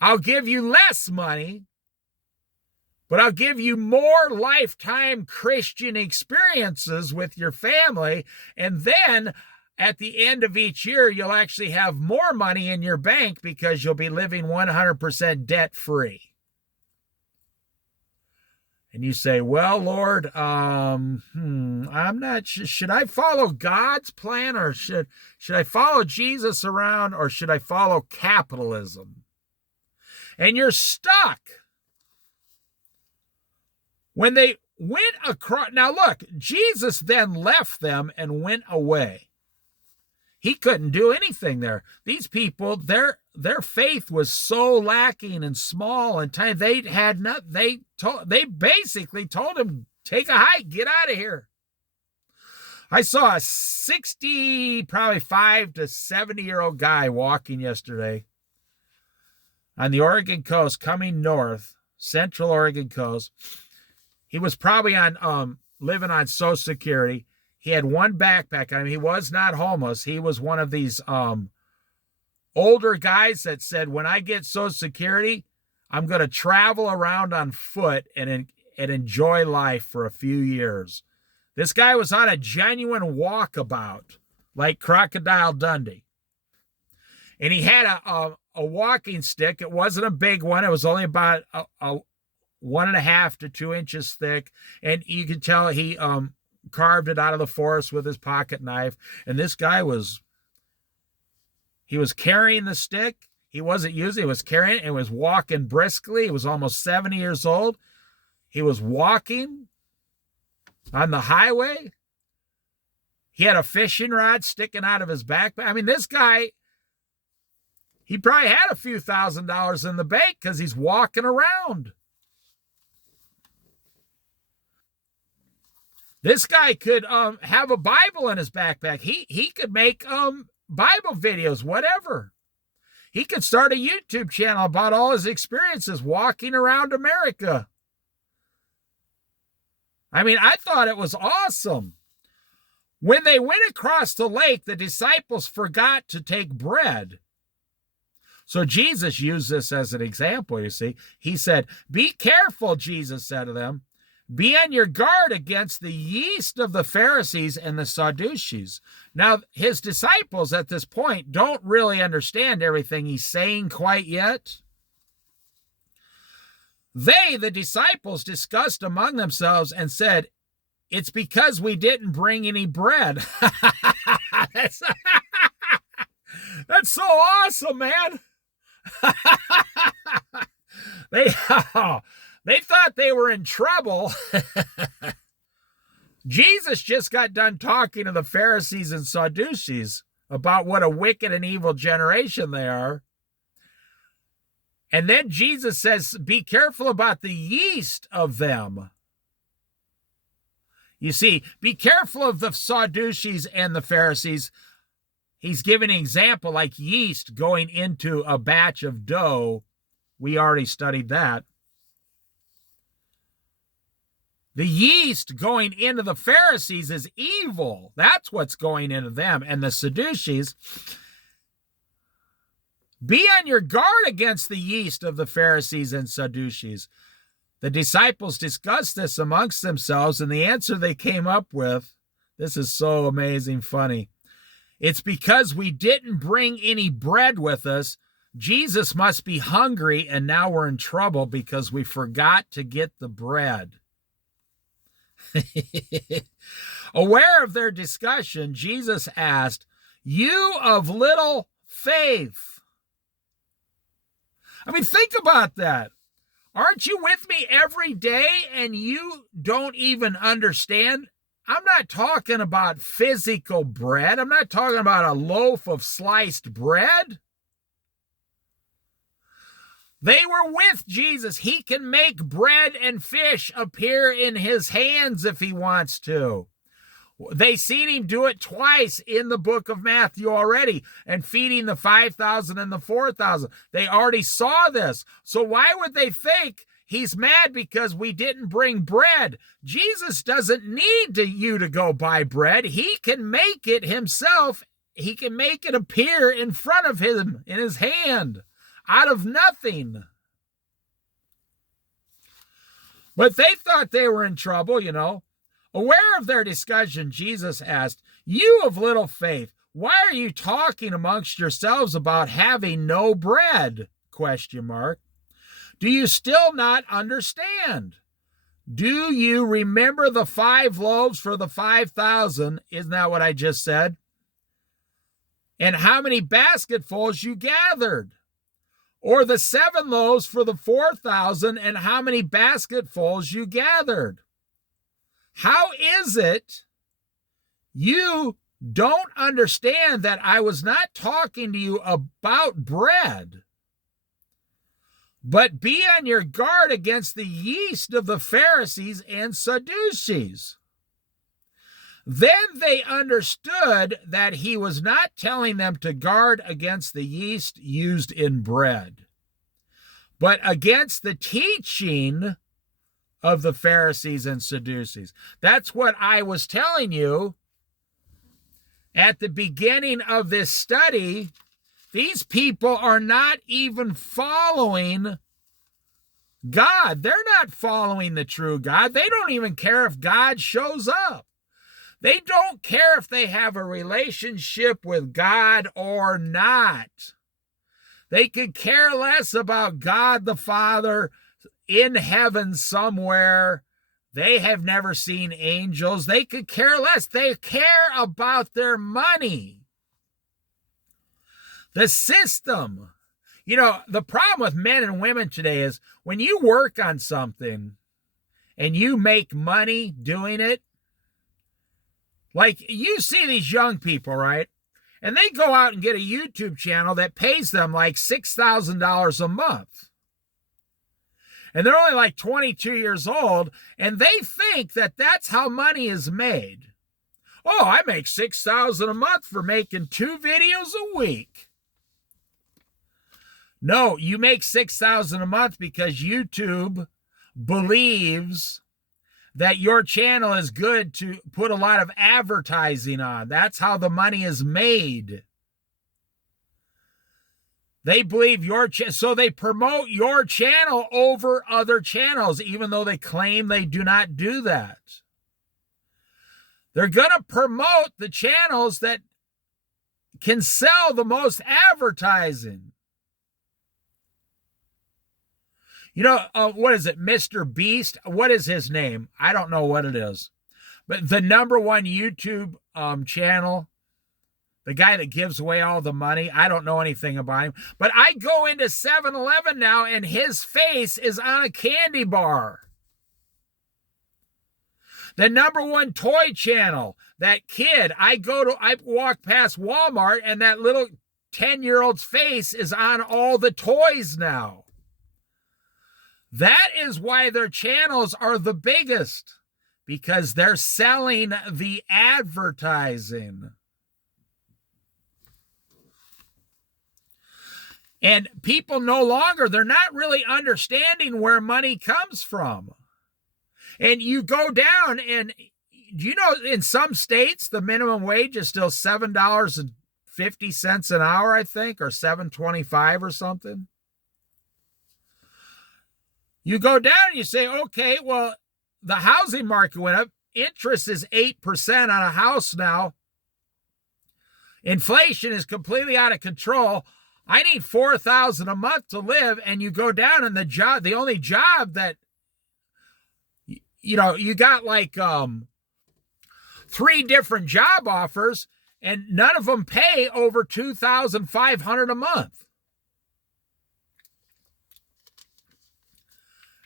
I'll give you less money, but I'll give you more lifetime Christian experiences with your family. And then at the end of each year, you'll actually have more money in your bank because you'll be living 100% debt-free. And you say, well, Lord, I'm not sure. Should I follow God's plan, or should I follow Jesus around, or should I follow capitalism? And you're stuck. When they went across, now look, Jesus then left them and went away. He couldn't do anything there. These people, their faith was so lacking and small and tiny. They had not. They basically told him, take a hike, get out of here. I saw a 60, probably 5 to 70-year-old guy walking yesterday on the Oregon coast, coming north, central Oregon coast. He was probably on living on Social Security. He had one backpack on him. He was not homeless. He was one of these older guys that said, when I get Social Security, I'm going to travel around on foot and enjoy life for a few years. This guy was on a genuine walkabout, like Crocodile Dundee. And he had a walking stick. It wasn't a big one. It was only about 1.5 to 2 inches thick. And you could tell he carved it out of the forest with his pocket knife. And this guy was carrying the stick. He wasn't using it. He was carrying it and was walking briskly. He was almost 70 years old. He was walking on the highway. He had a fishing rod sticking out of his backpack. I mean, this guy, he probably had a few $1,000s in the bank because he's walking around. This guy could have a Bible in his backpack. He could make Bible videos, whatever. He could start a YouTube channel about all his experiences walking around America. I mean, I thought it was awesome. When they went across the lake, the disciples forgot to take bread. So Jesus used this as an example, you see. He said, "Be careful," Jesus said to them. "Be on your guard against the yeast of the Pharisees and the Sadducees." Now, his disciples at this point don't really understand everything he's saying quite yet. They, the disciples, discussed among themselves and said, "It's because we didn't bring any bread." That's so awesome, man. They thought they were in trouble. Jesus just got done talking to the Pharisees and Sadducees about what a wicked and evil generation they are. And then Jesus says, be careful about the yeast of them. You see, be careful of the Sadducees and the Pharisees. He's giving an example like yeast going into a batch of dough. We already studied that. The yeast going into the Pharisees is evil. That's what's going into them. And the Sadducees, be on your guard against the yeast of the Pharisees and Sadducees. The disciples discussed this amongst themselves, and the answer they came up with, this is so amazing funny. It's because we didn't bring any bread with us. Jesus must be hungry, and now we're in trouble because we forgot to get the bread. Aware of their discussion, Jesus asked, "You of little faith." I mean, think about that. Aren't you with me every day and you don't even understand? I'm not talking about physical bread. I'm not talking about a loaf of sliced bread. They were with Jesus. He can make bread and fish appear in his hands if he wants to. They seen him do it twice in the book of Matthew already, and feeding the 5,000 and the 4,000. They already saw this. So why would they think he's mad because we didn't bring bread? Jesus doesn't need you to go buy bread. He can make it himself. He can make it appear in front of him in his hand out of nothing. But they thought they were in trouble, you know. Aware of their discussion, Jesus asked, "You of little faith, why are you talking amongst yourselves about having no bread?" ? Do you still not understand? Do you remember the 5 loaves for the 5,000? Isn't that what I just said? And how many basketfuls you gathered? Or the 7 loaves for the 4,000 and how many basketfuls you gathered? How is it you don't understand that I was not talking to you about bread? But be on your guard against the yeast of the Pharisees and Sadducees. Then they understood that he was not telling them to guard against the yeast used in bread, but against the teaching of the Pharisees and Sadducees. That's what I was telling you at the beginning of this study. These people are not even following God. They're not following the true God. They don't even care if God shows up. They don't care if they have a relationship with God or not. They could care less about God the Father in heaven somewhere They have never seen angels. They could care less. They care about their money. The system. You know, the problem with men and women today is when you work on something and you make money doing it, like you see these young people, right? And they go out and get a YouTube channel that pays them like $6,000 a month. And they're only like 22 years old, and they think that that's how money is made. Oh, I make $6,000 a month for making 2 videos a week. No, you make $6,000 a month because YouTube believes that your channel is good to put a lot of advertising on. That's how the money is made. They believe so they promote your channel over other channels, even though they claim they do not do that. They're going to promote the channels that can sell the most advertising. You know, what is it, Mr. Beast? What is his name? I don't know what it is. But the #1 YouTube channel, the guy that gives away all the money, I don't know anything about him. But I go into 7-Eleven now, and his face is on a candy bar. The #1 toy channel, that kid, I walk past Walmart, and that little 10-year-old's face is on all the toys now. That is why their channels are the biggest, because they're selling the advertising. And people no longer, they're not really understanding where money comes from. And you go down, and you know, in some states, the minimum wage is still $7.50 an hour, I think, or $7.25 or something. You go down and you say, okay, well, the housing market went up. Interest is 8% on a house now. Inflation is completely out of control. I need $4,000 a month to live. And you go down, and the only job that, you know, you got like 3 different job offers, and none of them pay over $2,500 a month.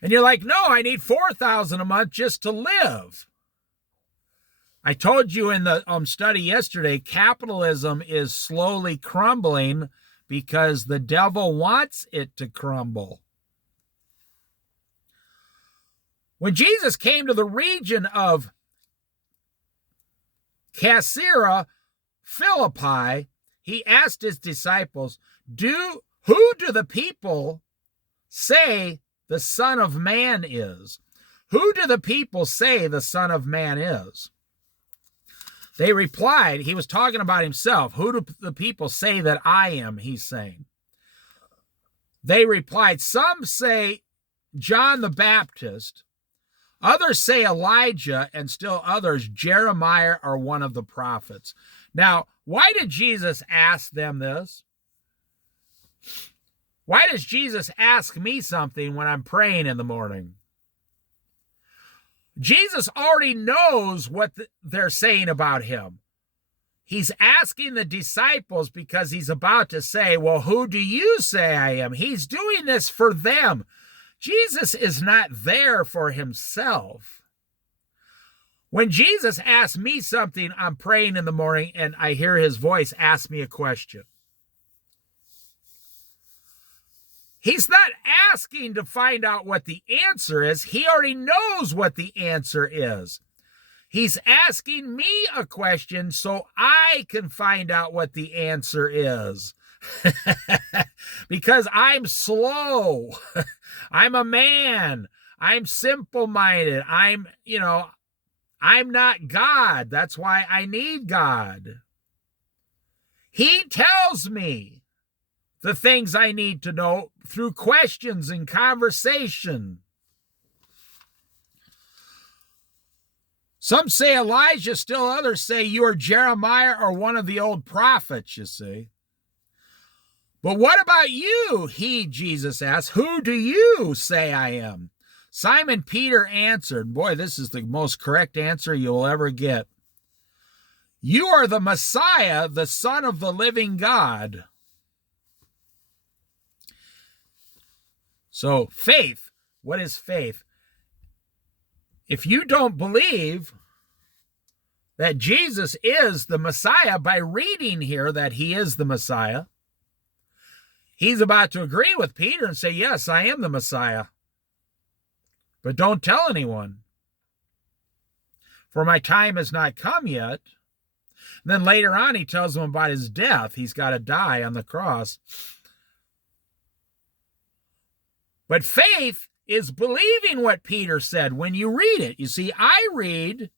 And you're like, no, I need $4,000 a month just to live. I told you in the study yesterday, capitalism is slowly crumbling because the devil wants it to crumble. When Jesus came to the region of Caesarea Philippi, he asked his disciples, who do the people say the Son of Man is? Who do the people say the Son of Man is? They replied, he was talking about himself. Who do the people say that I am, he's saying. They replied, some say John the Baptist, others say Elijah, and still others Jeremiah or one of the prophets. Now, why did Jesus ask them this? Why does Jesus ask me something when I'm praying in the morning? Jesus already knows what they're saying about him. He's asking the disciples because he's about to say, well, who do you say I am? He's doing this for them. Jesus is not there for himself. When Jesus asks me something, I'm praying in the morning and I hear his voice ask me a question. He's not asking to find out what the answer is. He already knows what the answer is. He's asking me a question so I can find out what the answer is. Because I'm slow. I'm a man. I'm simple-minded. I'm not God. That's why I need God. He tells me the things I need to know through questions and conversation. Some say Elijah, still others say you are Jeremiah or one of the old prophets, you see. But what about you? Jesus asked, who do you say I am? Simon Peter answered, boy, this is the most correct answer you'll ever get. You are the Messiah, the Son of the living God. So faith, what is faith? If you don't believe that Jesus is the Messiah by reading here that he is the Messiah, he's about to agree with Peter and say, yes, I am the Messiah. But don't tell anyone, for my time has not come yet. And then later on, he tells them about his death. He's got to die on the cross. But faith is believing what Peter said when you read it. You see, I read,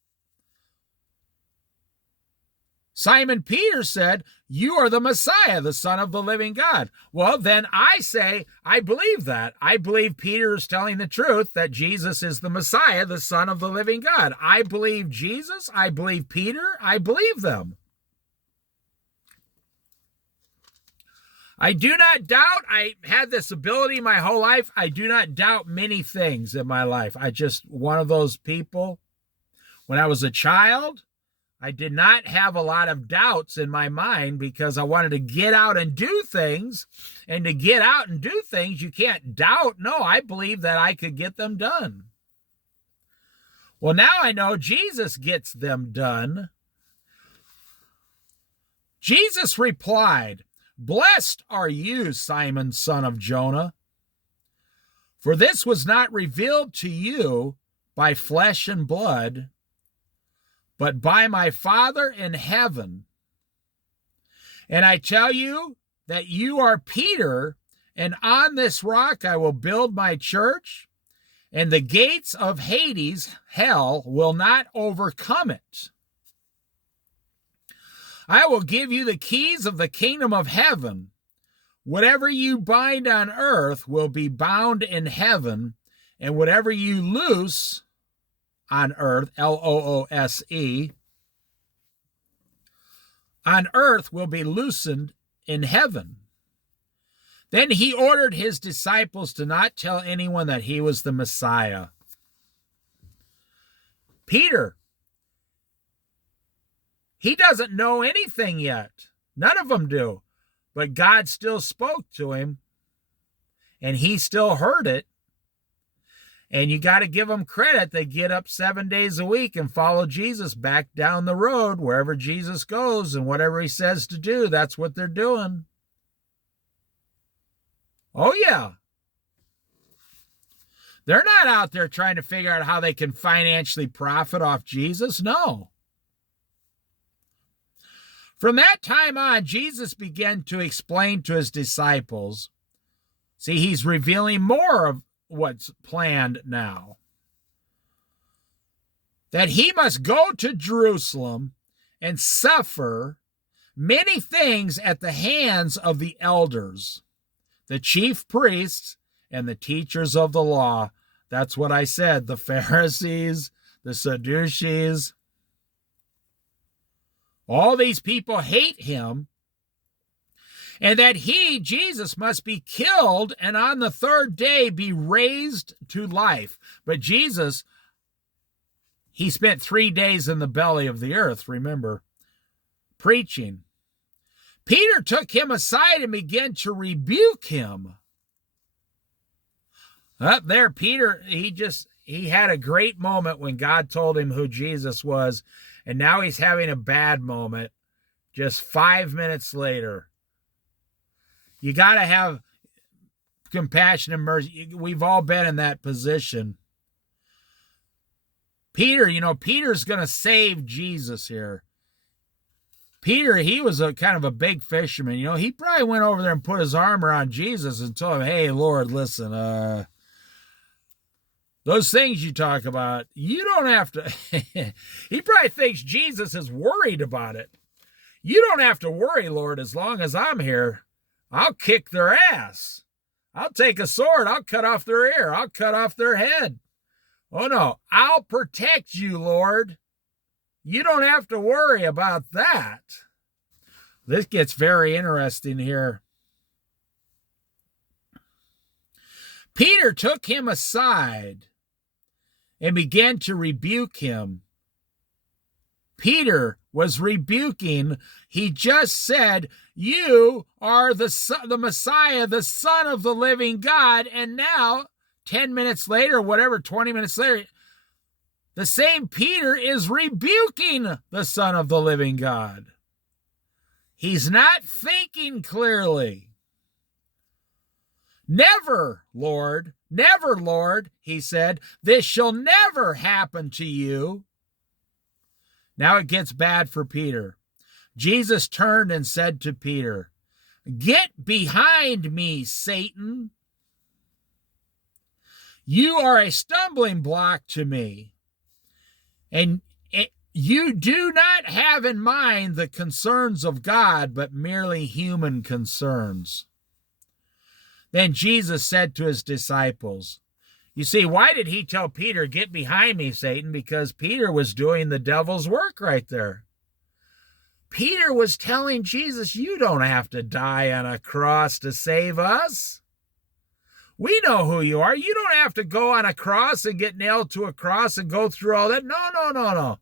Simon Peter said, you are the Messiah, the Son of the living God. Well, then I say, I believe that. I believe Peter is telling the truth that Jesus is the Messiah, the Son of the living God. I believe Jesus. I believe Peter. I believe them. I do not doubt. I had this ability my whole life. I do not doubt many things in my life. I just, one of those people. When I was a child, I did not have a lot of doubts in my mind because I wanted to get out and do things. And to get out and do things, you can't doubt. No, I believe that I could get them done. Well, now I know Jesus gets them done. Jesus replied, blessed are you, Simon, son of Jonah, for this was not revealed to you by flesh and blood, but by my Father in heaven. And I tell you that you are Peter, and on this rock I will build my church, and the gates of Hades, hell, will not overcome it. I will give you the keys of the kingdom of heaven. Whatever you bind on earth will be bound in heaven, and whatever you loose on earth, L-O-O-S-E, on earth will be loosened in heaven. Then he ordered his disciples to not tell anyone that he was the Messiah. Peter, he doesn't know anything yet. None of them do. But God still spoke to him, and he still heard it. And you got to give them credit. They get up 7 days a week and follow Jesus back down the road wherever Jesus goes, and whatever he says to do, that's what they're doing. Oh, yeah. They're not out there trying to figure out how they can financially profit off Jesus. No. From that time on, Jesus began to explain to his disciples. See, he's revealing more of what's planned now. That he must go to Jerusalem and suffer many things at the hands of the elders, the chief priests, and the teachers of the law. That's what I said, the Pharisees, the Sadducees. All these people hate him, and that he, Jesus, must be killed and on the third day be raised to life. But Jesus, he spent 3 days in the belly of the earth, remember, preaching. Peter took him aside and began to rebuke him. Up there, Peter, he had a great moment when God told him who Jesus was, and now he's having a bad moment just 5 minutes later. You got to have compassion and mercy. We've all been in that position. Peter, Peter's going to save Jesus here. Peter, he was a kind of a big fisherman. He probably went over there and put his arm around Jesus and told him, hey, Lord, listen, those things you talk about, you don't have to. He probably thinks Jesus is worried about it. You don't have to worry, Lord, as long as I'm here. I'll kick their ass. I'll take a sword. I'll cut off their ear. I'll cut off their head. Oh, no, I'll protect you, Lord. You don't have to worry about that. This gets very interesting here. Peter took him aside and began to rebuke him. Peter was rebuking. He just said, you are the Messiah, the Son of the living God. And now, 10 minutes later, whatever, 20 minutes later, the same Peter is rebuking the Son of the living God. He's not thinking clearly. Never, Lord, he said, this shall never happen to you. Now it gets bad for Peter. Jesus turned and said to Peter, get behind me, Satan. You are a stumbling block to me, and you do not have in mind the concerns of God, but merely human concerns. Then Jesus said to his disciples, you see, why did he tell Peter, get behind me, Satan? Because Peter was doing the devil's work right there. Peter was telling Jesus, you don't have to die on a cross to save us. We know who you are. You don't have to go on a cross and get nailed to a cross and go through all that. No.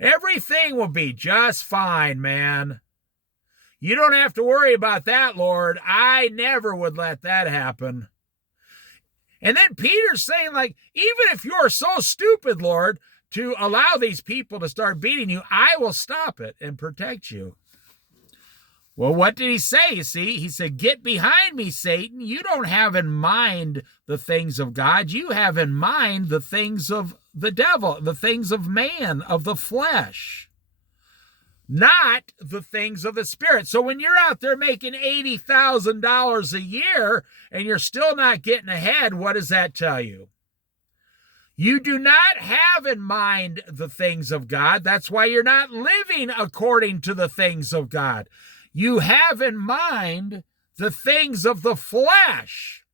Everything will be just fine, man. You don't have to worry about that, Lord. I never would let that happen. And then Peter's saying, like, even if you're so stupid, Lord, to allow these people to start beating you, I will stop it and protect you. Well, what did he say? You see, he said, get behind me, Satan. You don't have in mind the things of God. You have in mind the things of the devil, the things of man, of the flesh, not the things of the Spirit. So when you're out there making $80,000 a year and you're still not getting ahead, what does that tell you? You do not have in mind the things of God. That's why you're not living according to the things of God. You have in mind the things of the flesh.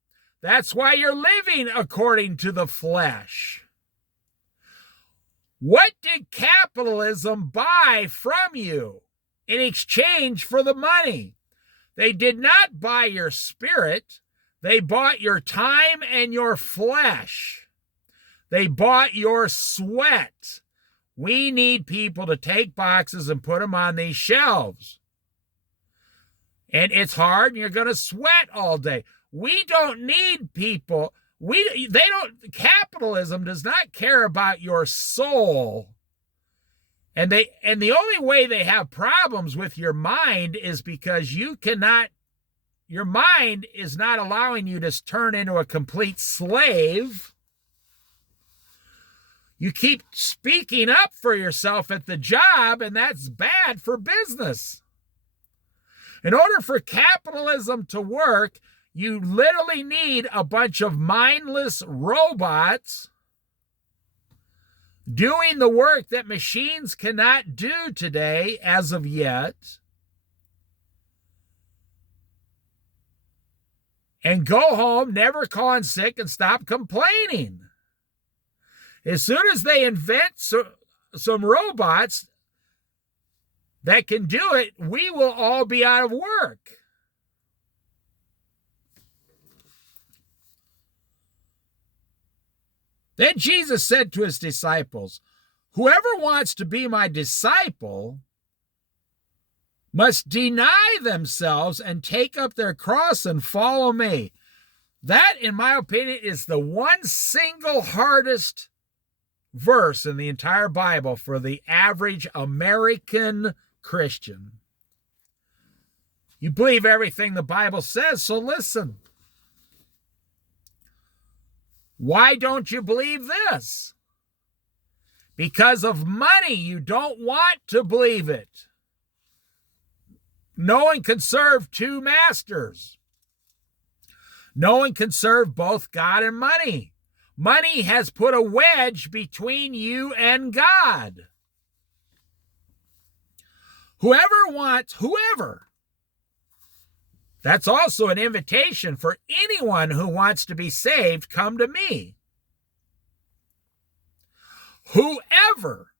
That's why you're living according to the flesh. What did capitalism buy from you in exchange for the money? They did not buy your spirit. They bought your time and your flesh. They bought your sweat. We need people to take boxes and put them on these shelves. And it's hard, and you're going to sweat all day. We don't need people. Capitalism does not care about your soul. And the only way they have problems with your mind is because your mind is not allowing you to turn into a complete slave. You keep speaking up for yourself at the job, and that's bad for business. In order for capitalism to work, you literally need a bunch of mindless robots doing the work that machines cannot do today as of yet. And go home, never calling sick, and stop complaining. As soon as they invent some robots that can do it, we will all be out of work. Then Jesus said to his disciples, whoever wants to be my disciple must deny themselves and take up their cross and follow me. That, in my opinion, is the one single hardest verse in the entire Bible for the average American Christian. You believe everything the Bible says, so listen. Why don't you believe this? Because of money, you don't want to believe it. No one can serve two masters. No one can serve both God and money. Money has put a wedge between you and God. Whoever. That's also an invitation for anyone who wants to be saved, come to me. Whoever,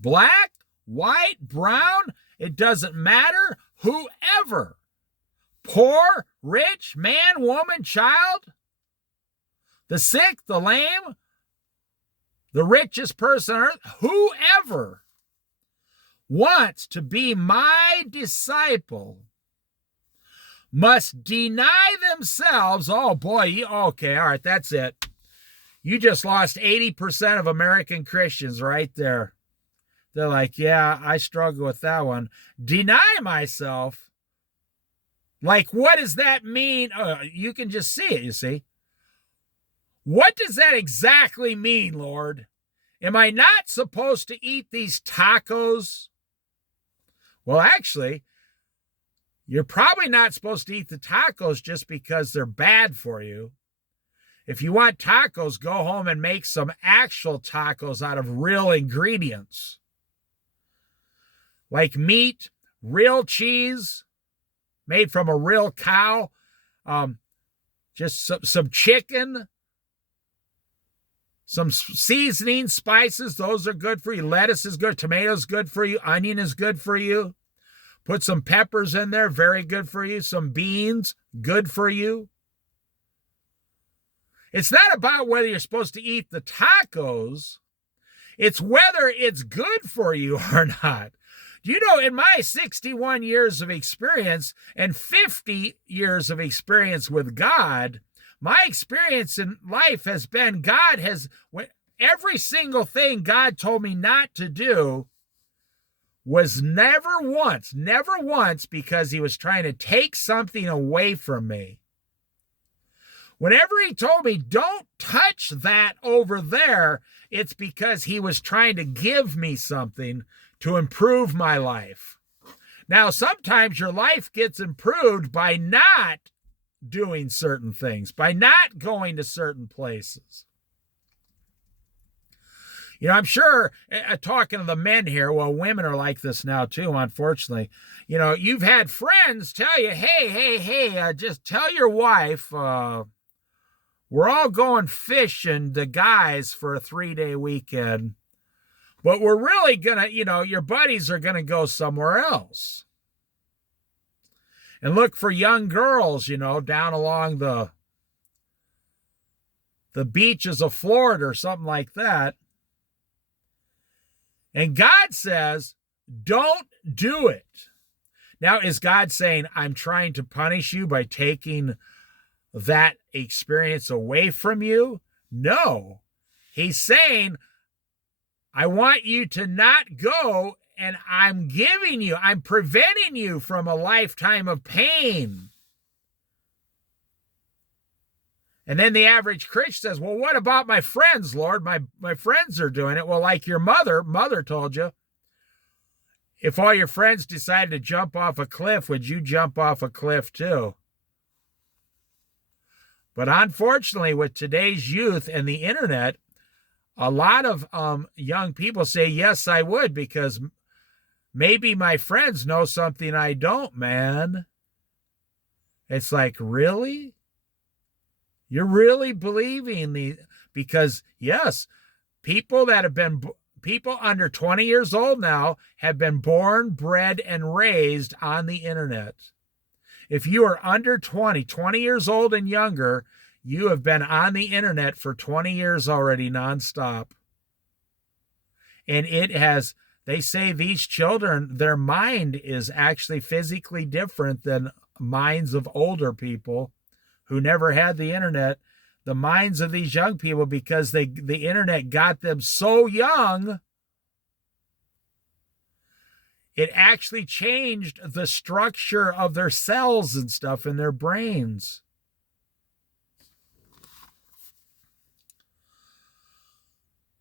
black, white, brown, it doesn't matter, whoever, poor, rich, man, woman, child, the sick, the lame, the richest person on earth, whoever wants to be my disciple must deny themselves. Oh boy, okay, all right, that's it. You just lost 80% of American Christians right there. They're like, yeah, I struggle with that one. Deny myself. Like, what does that mean? You can just see it, you see. What does that exactly mean, Lord? Am I not supposed to eat these tacos? Well, actually, you're probably not supposed to eat the tacos just because they're bad for you. If you want tacos, go home and make some actual tacos out of real ingredients. Like meat, real cheese, made from a real cow, just some chicken, some seasoning, spices, those are good for you. Lettuce is good, tomatoes good for you, onion is good for you. Put some peppers in there, very good for you. Some beans, good for you. It's not about whether you're supposed to eat the tacos. It's whether it's good for you or not. Do you know, in my 61 years of experience and 50 years of experience with God, my experience in life has been every single thing God told me not to do was never once because he was trying to take something away from me. Whenever he told me, don't touch that over there, it's because he was trying to give me something to improve my life. Now, sometimes your life gets improved by not doing certain things, by not going to certain places. You know, I'm sure, talking to the men here, well, women are like this now too, unfortunately. You know, you've had friends tell you, hey, just tell your wife, we're all going fishing, the guys, for a 3-day weekend. But we're really going to, your buddies are going to go somewhere else. And look for young girls, down along the beaches of Florida or something like that. And God says, don't do it. Now, is God saying, I'm trying to punish you by taking that experience away from you? No. He's saying, I want you to not go, and I'm preventing you from a lifetime of pain. And then the average Christian says, well, what about my friends, Lord? My friends are doing it. Well, like your mother told you, if all your friends decided to jump off a cliff, would you jump off a cliff too? But unfortunately, with today's youth and the internet, a lot of young people say, yes, I would, because maybe my friends know something I don't, man. It's like, really? You're really believing because yes, people under 20 years old now have been born, bred, and raised on the internet. If you are under 20 years old and younger, you have been on the internet for 20 years already nonstop. And they say these children, their mind is actually physically different than minds of older people who never had the internet. The minds of these young people, because the internet got them so young, it actually changed the structure of their cells and stuff in their brains.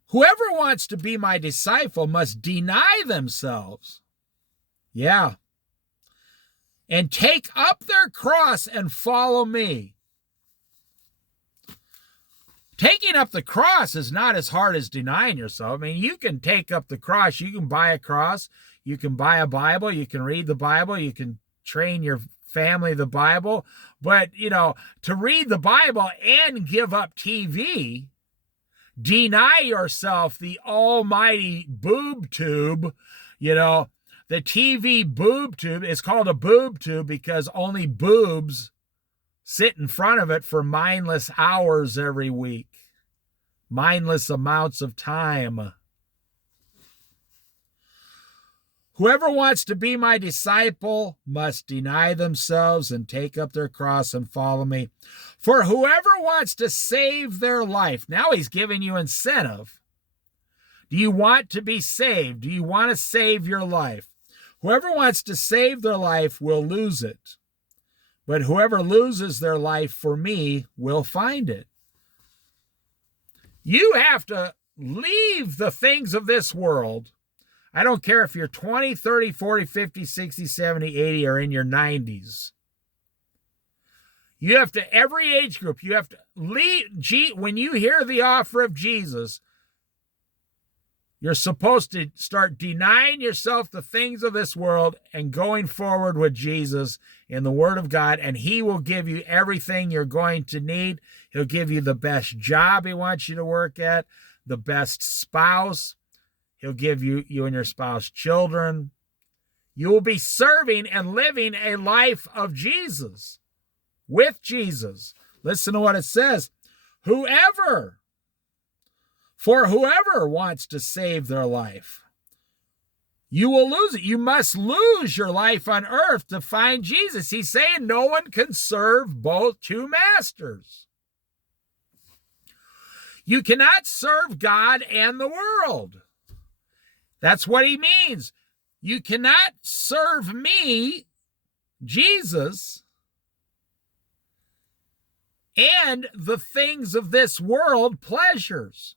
Whoever wants to be my disciple must deny themselves. Yeah. And take up their cross and follow me. Taking up the cross is not as hard as denying yourself. I mean, you can take up the cross. You can buy a cross. You can buy a Bible. You can read the Bible. You can train your family the Bible. But, to read the Bible and give up TV, deny yourself the almighty boob tube, the TV boob tube is called a boob tube because only boobs sit in front of it for mindless hours every week. mindless amounts of time. Whoever wants to be my disciple must deny themselves and take up their cross and follow me. For whoever wants to save their life, now he's giving you incentive. Do you want to be saved? Do you want to save your life? Whoever wants to save their life will lose it. But whoever loses their life for me will find it. You have to leave the things of this world. I don't care if you're 20, 30, 40, 50, 60, 70, 80, or in your 90s. You have to, every age group, you have to leave. When you hear the offer of Jesus, you're supposed to start denying yourself the things of this world and going forward with Jesus in the Word of God, and He will give you everything you're going to need. He'll give you the best job He wants you to work at, the best spouse. He'll give you and your spouse children. You will be serving and living a life of Jesus, with Jesus. Listen to what it says. For whoever wants to save their life, you will lose it. You must lose your life on earth to find Jesus. He's saying no one can serve both two masters. You cannot serve God and the world. That's what he means. You cannot serve me, Jesus, and the things of this world, pleasures.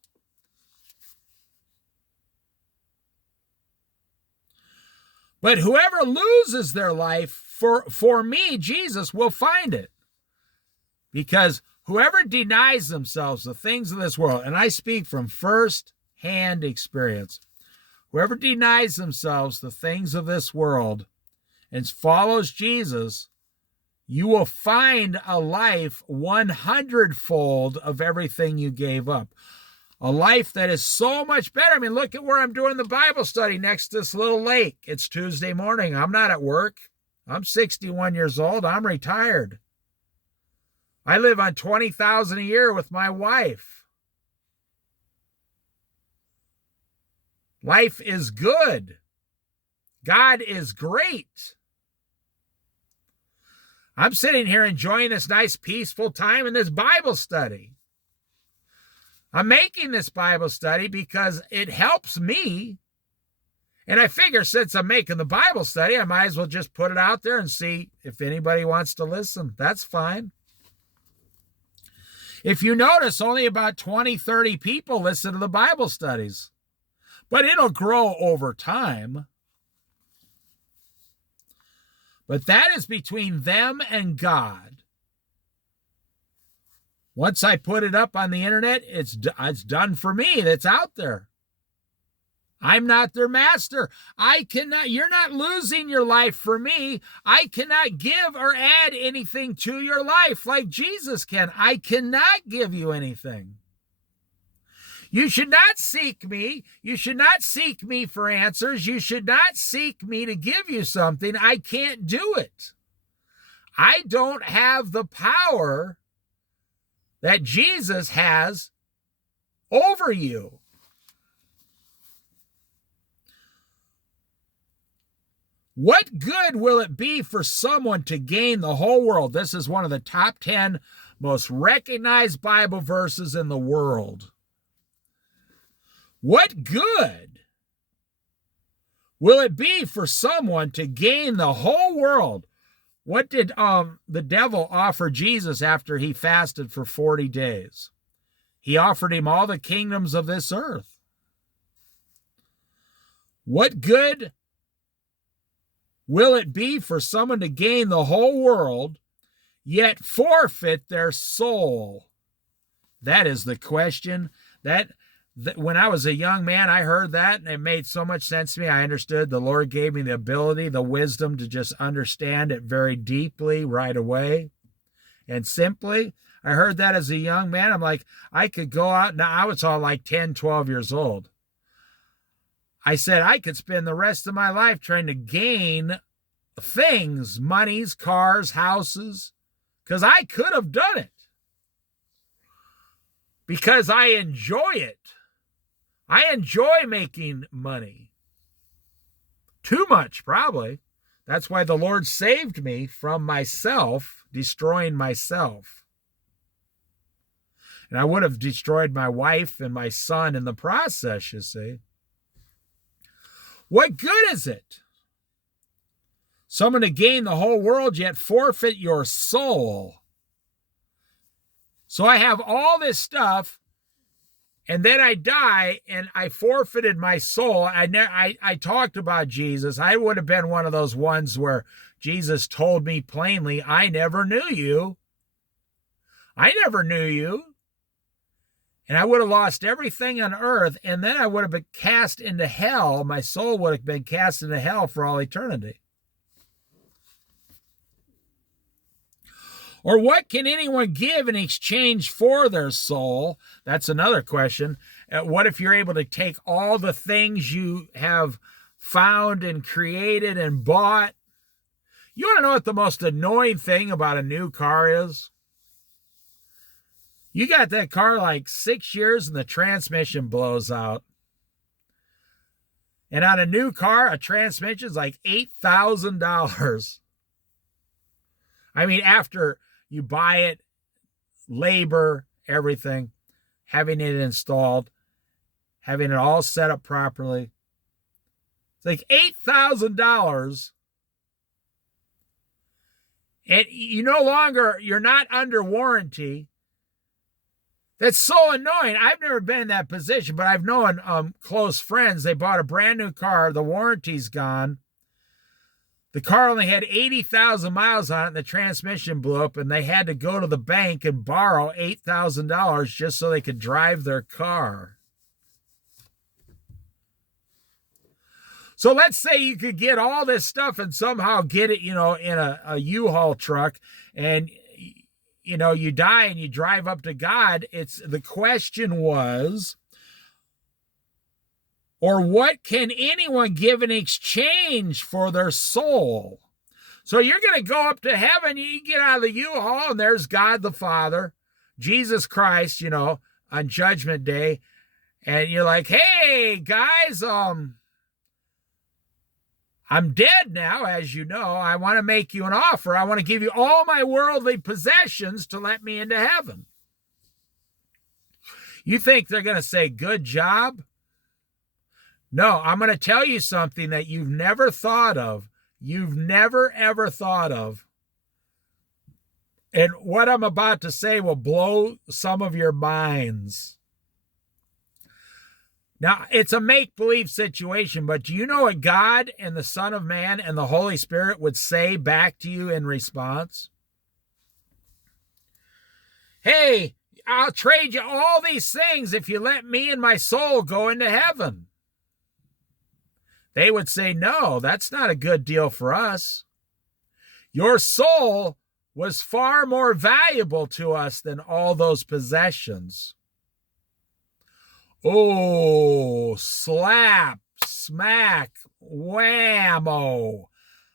But whoever loses their life for me, Jesus, will find it. Because whoever denies themselves the things of this world, and I speak from first-hand experience, whoever denies themselves the things of this world and follows Jesus, you will find a life 100-fold of everything you gave up. A life that is so much better. I mean, look at where I'm doing the Bible study next to this little lake. It's Tuesday morning. I'm not at work. I'm 61 years old. I'm retired. I live on $20,000 a year with my wife. Life is good. God is great. I'm sitting here enjoying this nice, peaceful time in this Bible study. I'm making this Bible study because it helps me. And I figure since I'm making the Bible study, I might as well just put it out there and see if anybody wants to listen. That's fine. If you notice, only about 20, 30 people listen to the Bible studies. But it'll grow over time. But that is between them and God. Once I put it up on the internet, it's done for me. That's out there. I'm not their master. You're not losing your life for me. I cannot give or add anything to your life like Jesus can. I cannot give you anything. You should not seek me. You should not seek me for answers. You should not seek me to give you something. I can't do it. I don't have the power that Jesus has over you. What good will it be for someone to gain the whole world? This is one of the top 10 most recognized Bible verses in the world. What good will it be for someone to gain the whole world? What did the devil offer Jesus after he fasted for 40 days? He offered him all the kingdoms of this earth. What good will it be for someone to gain the whole world, yet forfeit their soul? That is the question. That when I was a young man, I heard that, and it made so much sense to me. I understood. The Lord gave me the ability, the wisdom to just understand it very deeply right away and simply. I heard that as a young man. I'm like, I could go out. Now, I was all like 10, 12 years old. I said I could spend the rest of my life trying to gain things, monies, cars, houses, because I could have done it. because I enjoy it. I enjoy making money. Too much, probably. That's why the Lord saved me from myself, destroying myself. And I would have destroyed my wife and my son in the process, you see. What good is it? Someone to gain the whole world, yet forfeit your soul. So I have all this stuff, and then I die, and I forfeited my soul. I talked about Jesus. I would have been one of those ones where Jesus told me plainly, I never knew you. I never knew you. And I would have lost everything on earth, and then I would have been cast into hell. My soul would have been cast into hell for all eternity. Or what can anyone give in exchange for their soul? That's another question. What if you're able to take all the things you have found and created and bought? You want to know what the most annoying thing about a new car is? You got that car like 6 years and the transmission blows out. And on a new car, a transmission is like $8,000. I mean, after you buy it, labor, everything, having it installed, having it all set up properly. It's like $8,000. And you're not under warranty. That's so annoying. I've never been in that position, but I've known close friends. They bought a brand new car. The warranty's gone. The car only had 80,000 miles on it, and the transmission blew up, and they had to go to the bank and borrow $8,000 just so they could drive their car. So let's say you could get all this stuff and somehow get it, in a U-Haul truck, and you die and you drive up to God. The question was, or what can anyone give in exchange for their soul? So you're going to go up to heaven, you get out of the U-Haul, and there's God the Father, Jesus Christ, on Judgment Day. And you're like, hey, guys, I'm dead now, as you know. I want to make you an offer. I want to give you all my worldly possessions to let me into heaven. You think they're going to say, good job? No, I'm going to tell you something that you've never thought of. You've never, ever thought of. And what I'm about to say will blow some of your minds. Now, it's a make-believe situation, but do you know what God and the Son of Man and the Holy Spirit would say back to you in response? Hey, I'll trade you all these things if you let me and my soul go into heaven. They would say, no, that's not a good deal for us. Your soul was far more valuable to us than all those possessions. Oh, slap, smack, whammo.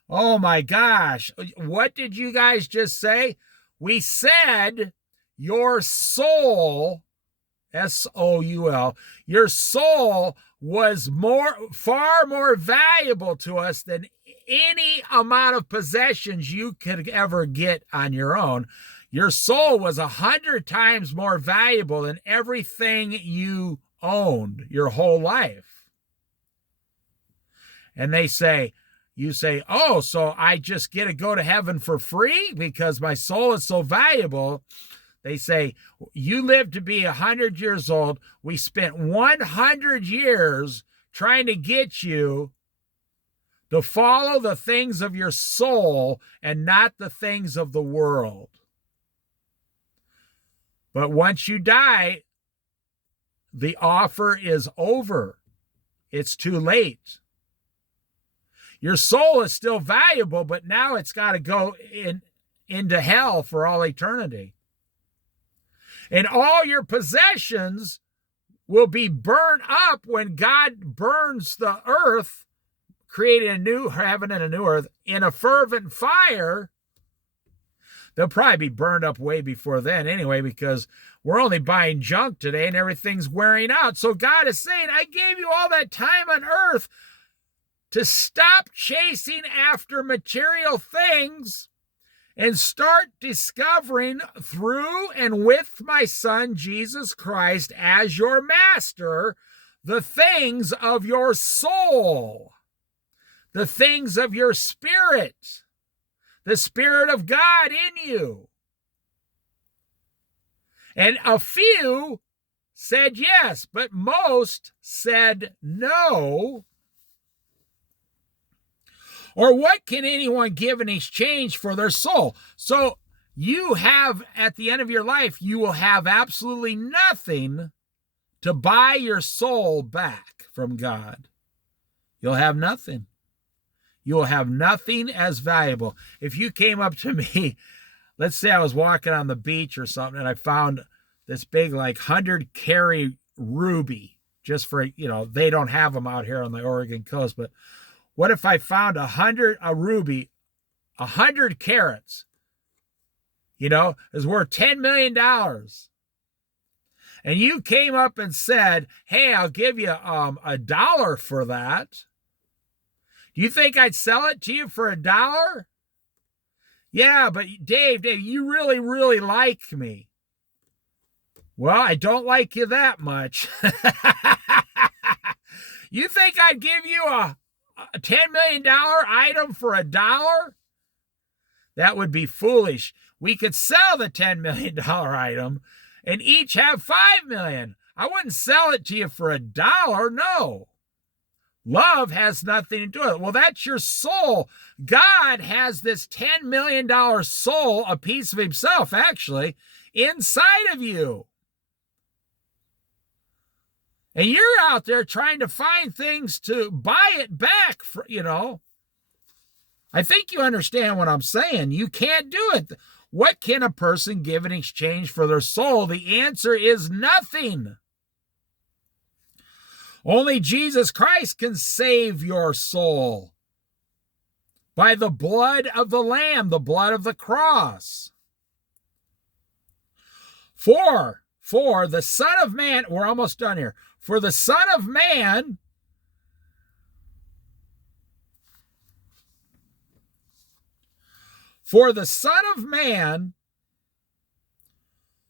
Oh my gosh. What did you guys just say? We said your soul, S-O-U-L, your soul was far more valuable to us than any amount of possessions you could ever get on your own. Your soul was 100 times more valuable than everything you owned your whole life. And you say, oh, so I just get to go to heaven for free because my soul is so valuable. They say, you lived to be 100 years old. We spent 100 years trying to get you to follow the things of your soul and not the things of the world. But once you die, the offer is over. It's too late. Your soul is still valuable, but now it's got to go into hell for all eternity. And all your possessions will be burned up when God burns the earth, creating a new heaven and a new earth in a fervent fire. They'll probably be burned up way before then anyway, because we're only buying junk today and everything's wearing out. So God is saying, I gave you all that time on earth to stop chasing after material things and start discovering through and with my Son, Jesus Christ, as your master, the things of your soul, the things of your spirit, the Spirit of God in you. And a few said yes, but most said no. Or what can anyone give in exchange for their soul? So you have, at the end of your life, you will have absolutely nothing to buy your soul back from God. You'll have nothing. You will have nothing as valuable. If you came up to me, let's say I was walking on the beach or something, and I found this big, like 100-carat ruby, just for, they don't have them out here on the Oregon coast, but what if I found a ruby, 100 carats, is worth $10 million. And you came up and said, hey, I'll give you $1 for that. Do you think I'd sell it to you for $1? Yeah, but Dave, you really, really like me. Well, I don't like you that much. You think I'd give you a $10 million item for $1? That would be foolish. We could sell the $10 million item and each have $5 million. I wouldn't sell it to you for $1, no. Love has nothing to do with it. Well, that's your soul. God has this $10 million soul, a piece of himself, actually, inside of you. And you're out there trying to find things to buy it back, for, I think you understand what I'm saying. You can't do it. What can a person give in exchange for their soul? The answer is nothing. Only Jesus Christ can save your soul by the blood of the Lamb, the blood of the cross. For the Son of Man, we're almost done here. For the Son of Man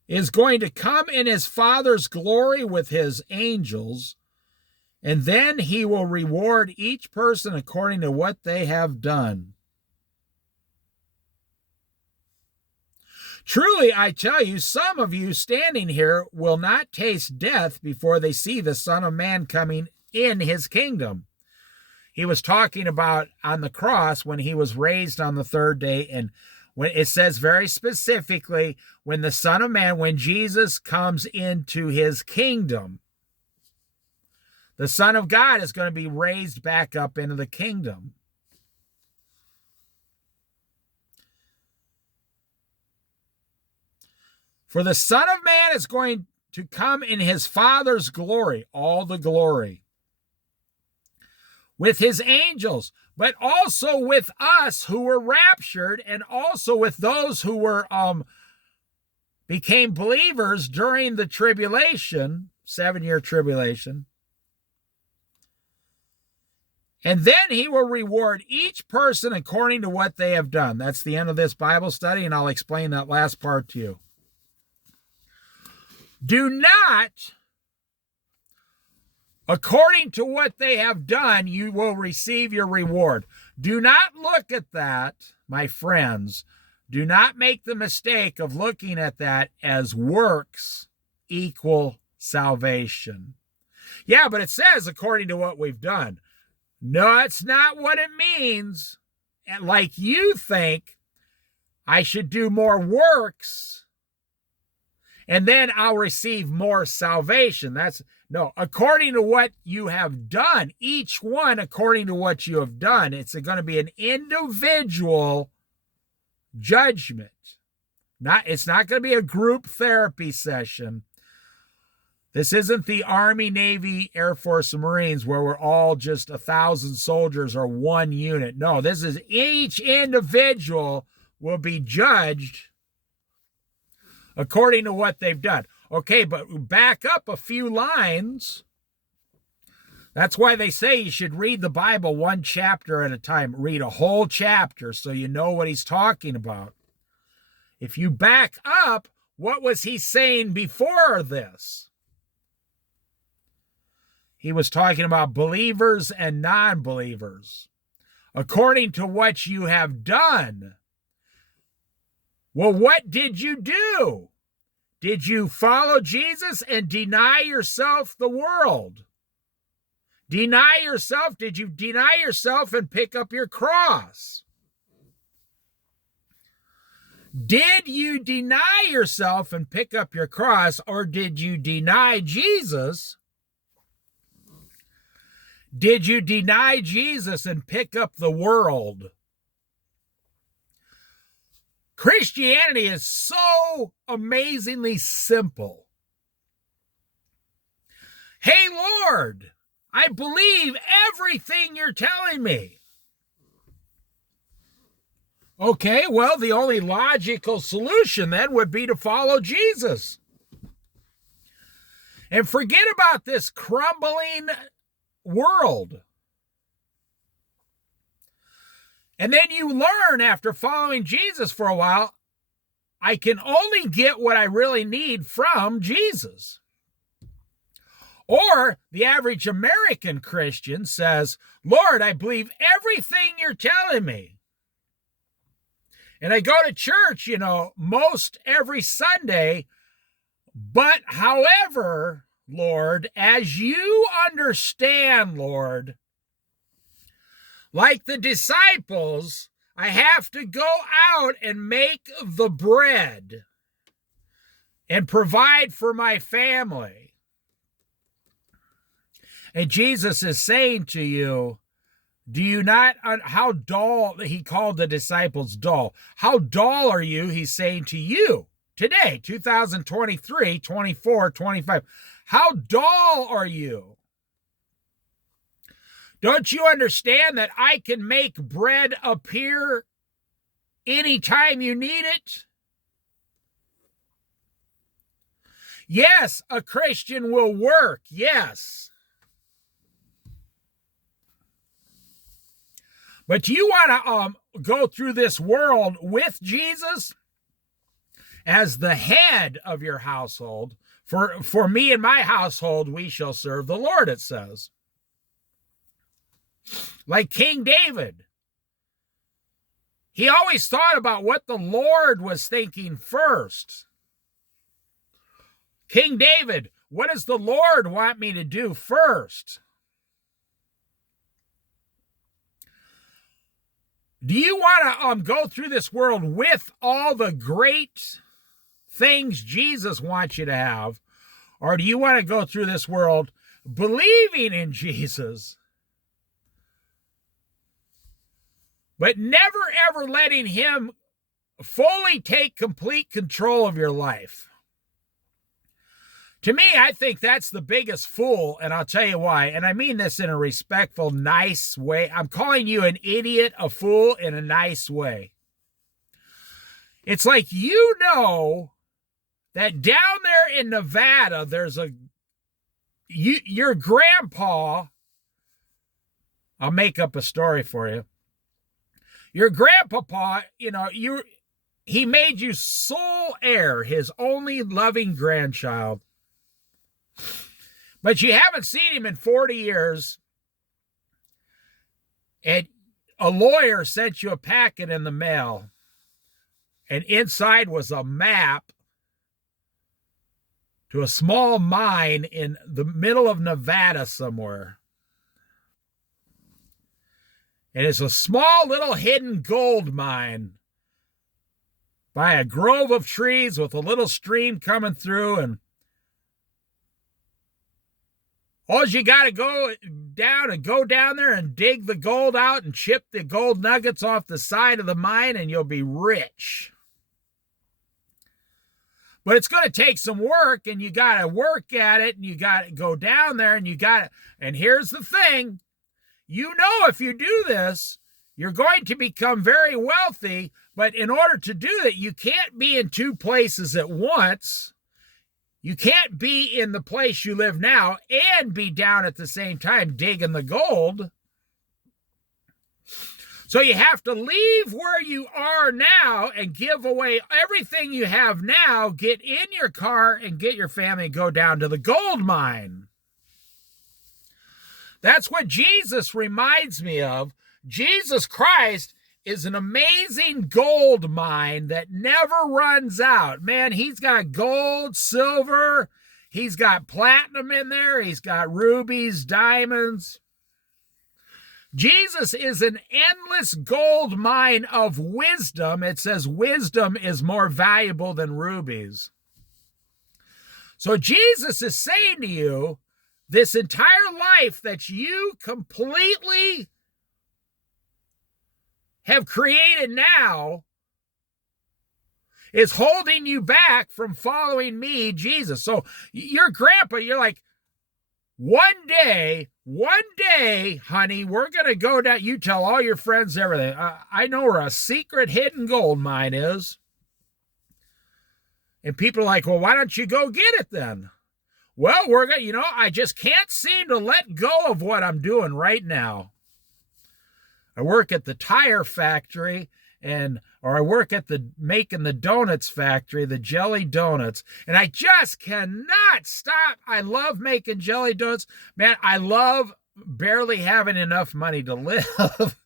is going to come in his Father's glory with his angels, and then he will reward each person according to what they have done. Truly, I tell you, some of you standing here will not taste death before they see the Son of Man coming in his kingdom. He was talking about on the cross when he was raised on the third day, and when it says very specifically, when the Son of Man, when Jesus comes into his kingdom, the Son of God is going to be raised back up into the kingdom. For the Son of Man is going to come in his Father's glory, all the glory, with his angels, but also with us who were raptured, and also with those who were became believers during the tribulation, 7-year tribulation. And then he will reward each person according to what they have done. That's the end of this Bible study, and I'll explain that last part to you. Do not, according to what they have done, you will receive your reward. Do not look at that, my friends. Do not make the mistake of looking at that as works equal salvation. Yeah, but it says according to what we've done. No, it's not what it means. And like you think I should do more works and then I'll receive more salvation. No, according to what you have done, each one according to what you have done. It's going to be an individual judgment. It's not going to be a group therapy session. This isn't the Army, Navy, Air Force, and Marines where we're all just 1,000 soldiers or one unit. No, this is each individual will be judged according to what they've done. Okay, but back up a few lines. That's why they say you should read the Bible one chapter at a time. Read a whole chapter so you know what he's talking about. If you back up, what was he saying before this? He was talking about believers and non-believers. According to what you have done. Well, what did you do? Did you follow Jesus and deny yourself the world? Deny yourself? Did you deny yourself and pick up your cross? Did you deny yourself and pick up your cross, or did you deny Jesus? Did you deny Jesus and pick up the world? Christianity is so amazingly simple. Hey, Lord, I believe everything you're telling me. Okay, well, the only logical solution then would be to follow Jesus. And forget about this crumbling world. And then you learn after following Jesus for a while, I can only get what I really need from Jesus. Or the average American Christian says, Lord, I believe everything you're telling me. And I go to church, most every Sunday. But however, Lord, as you understand, Lord, like the disciples, I have to go out and make the bread and provide for my family. And Jesus is saying to you, do you not, how dull, he called the disciples dull. How dull are you, he's saying to you today, 2023, 24, 25. How dull are you? Don't you understand that I can make bread appear anytime you need it? Yes, a Christian will work, yes. But you want to go through this world with Jesus as the head of your household. For me and my household, we shall serve the Lord, it says. Like King David. He always thought about what the Lord was thinking first. King David, what does the Lord want me to do first? Do you want to go through this world with all the great things Jesus wants you to have? Or do you want to go through this world believing in Jesus, but never ever letting him fully take complete control of your life? To me, I think that's the biggest fool, and I'll tell you why. And I mean this in a respectful, nice way. I'm calling you an idiot, a fool, in a nice way. It's like that down there in Nevada, there's your grandpa, I'll make up a story for you. Your grandpapa, he made you sole heir, his only loving grandchild. But you haven't seen him in 40 years. And a lawyer sent you a packet in the mail. And inside was a map to a small mine in the middle of Nevada somewhere. And it's a small little hidden gold mine by a grove of trees with a little stream coming through, and all you got to go down there and dig the gold out and chip the gold nuggets off the side of the mine, and you'll be rich. But it's going to take some work, and you got to work at it, and you got to go down there, and here's the thing. If you do this, you're going to become very wealthy, But in order to do that, you can't be in two places at once. You can't be in the place you live now and be down at the same time digging the gold. So you have to leave where you are now and give away everything you have now, get in your car and get your family and go down to the gold mine. That's what Jesus reminds me of. Jesus Christ is an amazing gold mine that never runs out. Man, he's got gold, silver, he's got platinum in there, he's got rubies, diamonds. Jesus is an endless gold mine of wisdom. It says wisdom is more valuable than rubies. So Jesus is saying to you, this entire life that you completely have created now is holding you back from following me, Jesus. So your grandpa, you're like, one day, honey, we're going to go down. You tell all your friends everything. I know where a secret hidden gold mine is. And people are like, well, why don't you go get it then? Well, we're going to, I just can't seem to let go of what I'm doing right now. I work at the tire factory or I work at making the donuts factory, the jelly donuts, and I just cannot stop. I love making jelly donuts. Man, I love barely having enough money to live.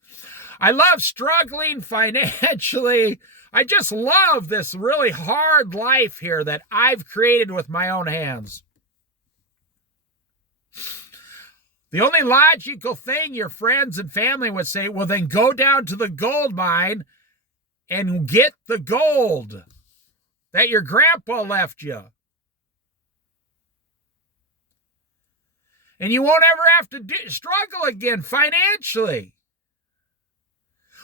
I love struggling financially. I just love this really hard life here that I've created with my own hands. The only logical thing your friends and family would say, well, then go down to the gold mine and get the gold that your grandpa left you. And you won't ever have to struggle again financially.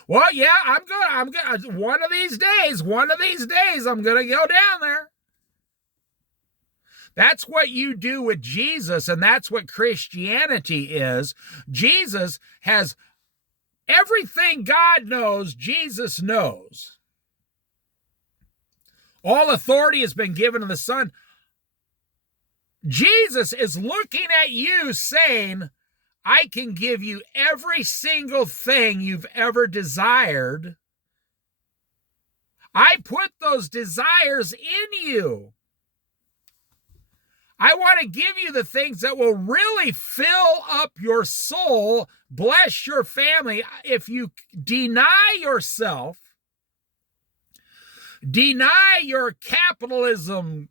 Well, yeah, I'm going one of these days, I'm going to go down there. That's what you do with Jesus, and that's what Christianity is. Jesus has everything God knows, Jesus knows. All authority has been given to the Son. Jesus is looking at you saying, I can give you every single thing you've ever desired. I put those desires in you. I want to give you the things that will really fill up your soul, bless your family. If you deny yourself, deny your capitalism,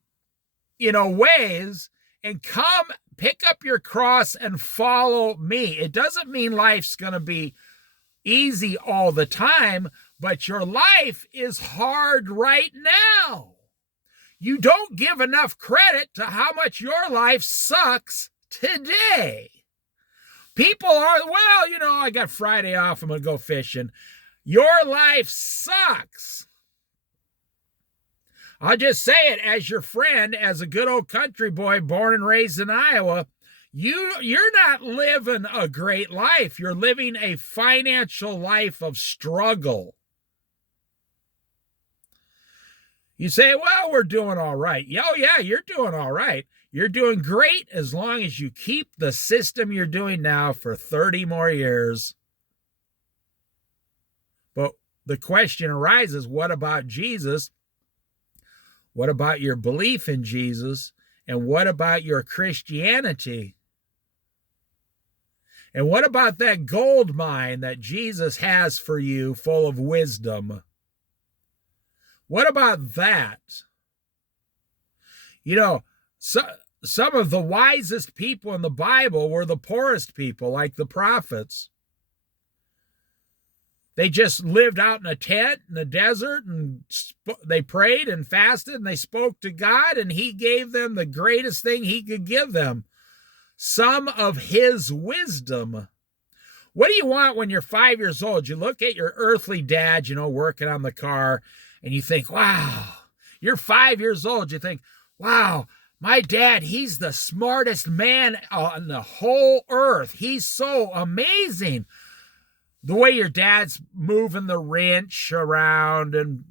ways, and come pick up your cross and follow me. It doesn't mean life's going to be easy all the time, but your life is hard right now. You don't give enough credit to how much your life sucks today. People are, I got Friday off, I'm going to go fishing. Your life sucks. I'll just say it as your friend, as a good old country boy born and raised in Iowa. You're not living a great life. You're living a financial life of struggle. You say, well, we're doing all right. Oh, yeah, you're doing all right. You're doing great as long as you keep the system you're doing now for 30 more years. But the question arises, what about Jesus? What about your belief in Jesus? And what about your Christianity? And what about that gold mine that Jesus has for you full of wisdom? What about that? Some of the wisest people in the Bible were the poorest people, like the prophets. They just lived out in a tent in the desert, and they prayed and fasted, and they spoke to God, and he gave them the greatest thing he could give them, some of his wisdom. What do you want when you're 5 years old? You look at your earthly dad, working on the car, and you think, wow. You're 5 years old. You think, wow, my dad, he's the smartest man on the whole earth. He's so amazing. the way your dad's moving the wrench around and,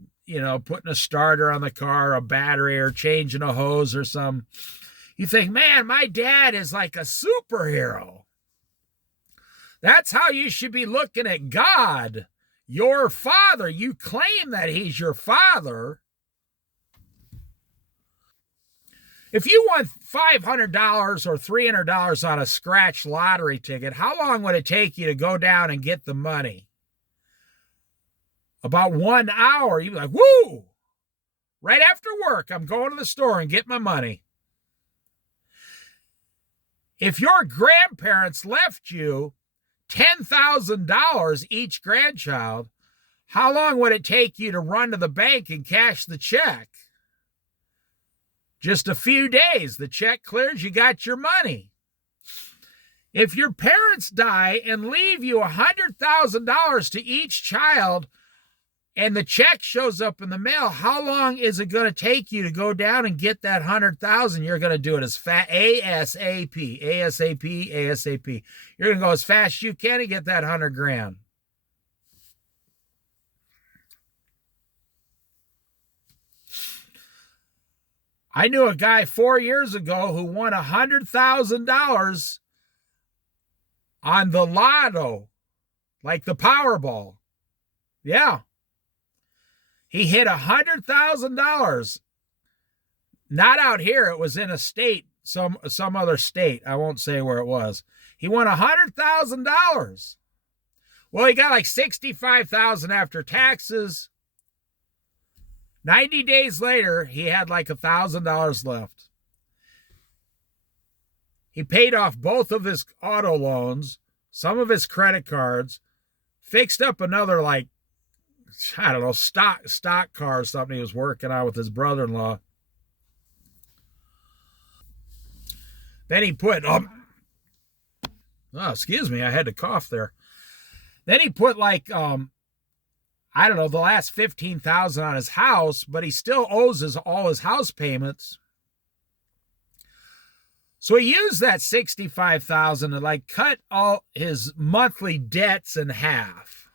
putting a starter on the car, a battery, or changing a hose or something. You think, man, my dad is like a superhero. That's how you should be looking at God, your father. You claim that he's your father. If you won $500 or $300 on a scratch lottery ticket, how long would it take you to go down and get the money? About 1 hour. You'd be like, woo! Right after work, I'm going to the store and get my money. If your grandparents left you $10,000 each grandchild, how long would it take you to run to the bank and cash the check? Just a few days. The check clears, you got your money. If your parents die and leave you $100,000 to each child and the check shows up in the mail, how long is it going to take you to go down and get that $100,000? You're going to do it as fast, ASAP, ASAP, ASAP. You're going to go as fast as you can to get that $100,000. I knew a guy 4 years ago who won $100,000 on the lotto, like the Powerball. Yeah. He hit $100,000. Not out here. It was in a state, some other state. I won't say where it was. He won $100,000. Well, he got like $65,000 after taxes. 90 days later, he had like $1,000 left. He paid off both of his auto loans, some of his credit cards, fixed up another, like, I don't know, stock car or something he was working on with his brother-in-law. Then he put, excuse me, I had to cough there. Then he put like, I don't know, the last $15,000 on his house, but he still owes all his house payments. So he used that $65,000 to like cut all his monthly debts in half.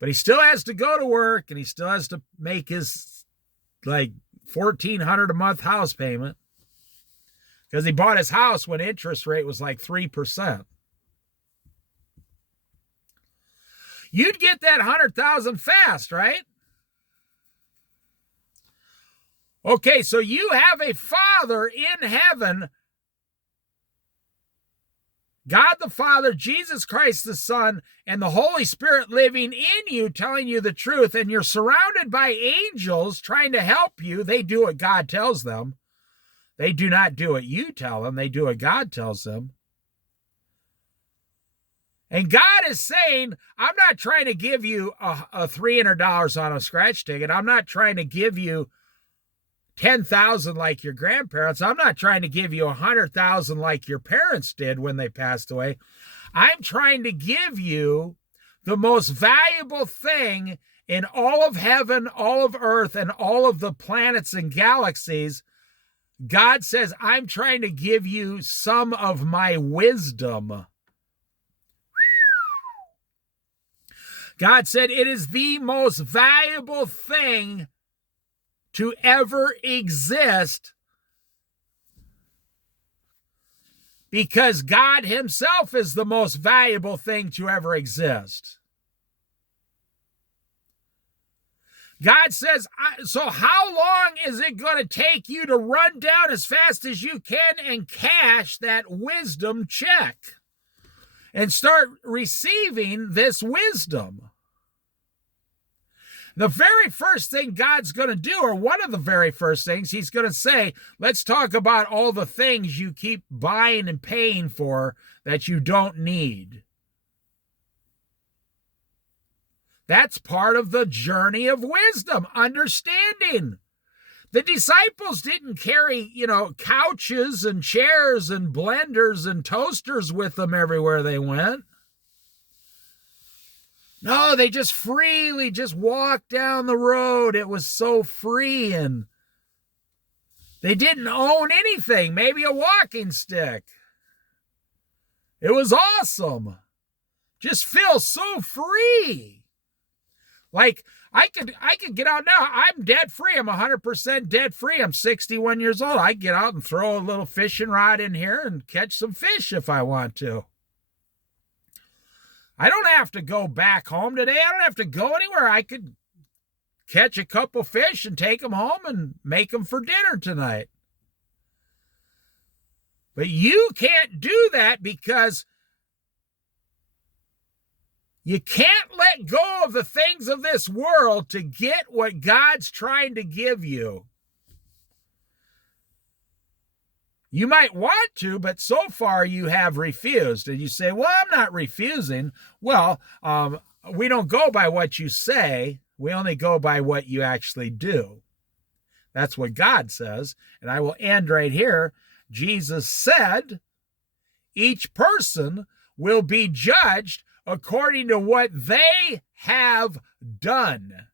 But he still has to go to work and he still has to make his like $1,400 a month house payment because he bought his house when interest rate was like 3%. You'd get that $100,000 fast, right? Okay, so you have a Father in heaven, God the Father, Jesus Christ the Son, and the Holy Spirit living in you, telling you the truth, and you're surrounded by angels trying to help you. They do what God tells them. They do not do what you tell them. They do what God tells them. And God is saying, I'm not trying to give you a $300 on a scratch ticket. I'm not trying to give you $10,000 like your grandparents. I'm not trying to give you $100,000 like your parents did when they passed away. I'm trying to give you the most valuable thing in all of heaven, all of earth, and all of the planets and galaxies. God says, I'm trying to give you some of my wisdom. God said, it is the most valuable thing to ever exist because God himself is the most valuable thing to ever exist. God says, so how long is it going to take you to run down as fast as you can and cash that wisdom check and start receiving this wisdom? The very first thing God's going to do, or one of the very first things, he's going to say, let's talk about all the things you keep buying and paying for that you don't need. That's part of the journey of wisdom, understanding. The disciples didn't carry, couches and chairs and blenders and toasters with them everywhere they went. No, they just freely just walked down the road. It was so free, and they didn't own anything, maybe a walking stick. It was awesome. Just feel so free. Like I could get out now. I'm debt free. I'm 100% debt free. I'm 61 years old. I get out and throw a little fishing rod in here and catch some fish if I want to. I don't have to go back home today. I don't have to go anywhere. I could catch a couple fish and take them home and make them for dinner tonight. But you can't do that because you can't let go of the things of this world to get what God's trying to give you. You might want to, but so far you have refused. And you say, well, I'm not refusing. Well, we don't go by what you say. We only go by what you actually do. That's what God says. And I will end right here. Jesus said, each person will be judged according to what they have done.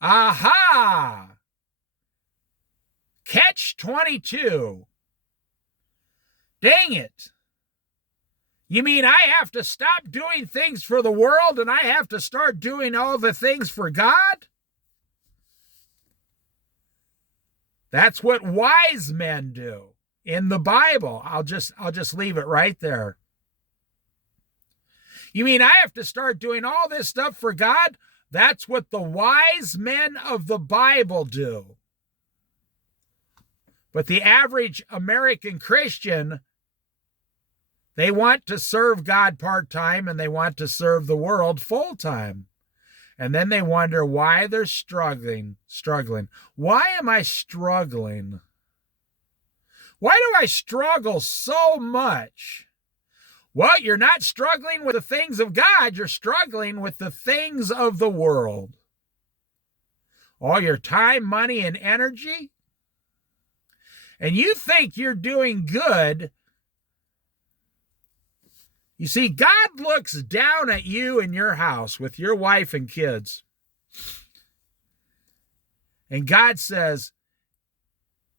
Aha! Catch 22. Dang it. You mean I have to stop doing things for the world and I have to start doing all the things for God? That's what wise men do in the Bible. I'll just leave it right there. You mean I have to start doing all this stuff for God? That's what the wise men of the Bible do. But the average American Christian, they want to serve God part-time and they want to serve the world full-time. And then they wonder why they're struggling. Why am I struggling? Why do I struggle so much? Well, you're not struggling with the things of God. You're struggling with the things of the world. All your time, money, and energy. And you think you're doing good. You see, God looks down at you in your house with your wife and kids. And God says,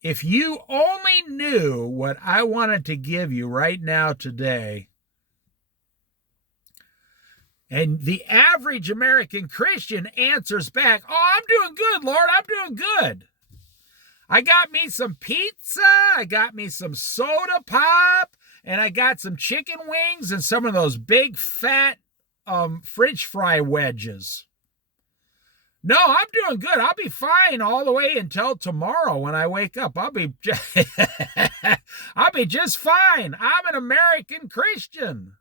if you only knew what I wanted to give you right now today. And the average American Christian answers back, oh, I'm doing good, Lord, I'm doing good. I got me some pizza, I got me some soda pop, and I got some chicken wings and some of those big fat French fry wedges. No, I'm doing good. I'll be fine all the way until tomorrow when I wake up. I'll be just fine. I'm an American Christian.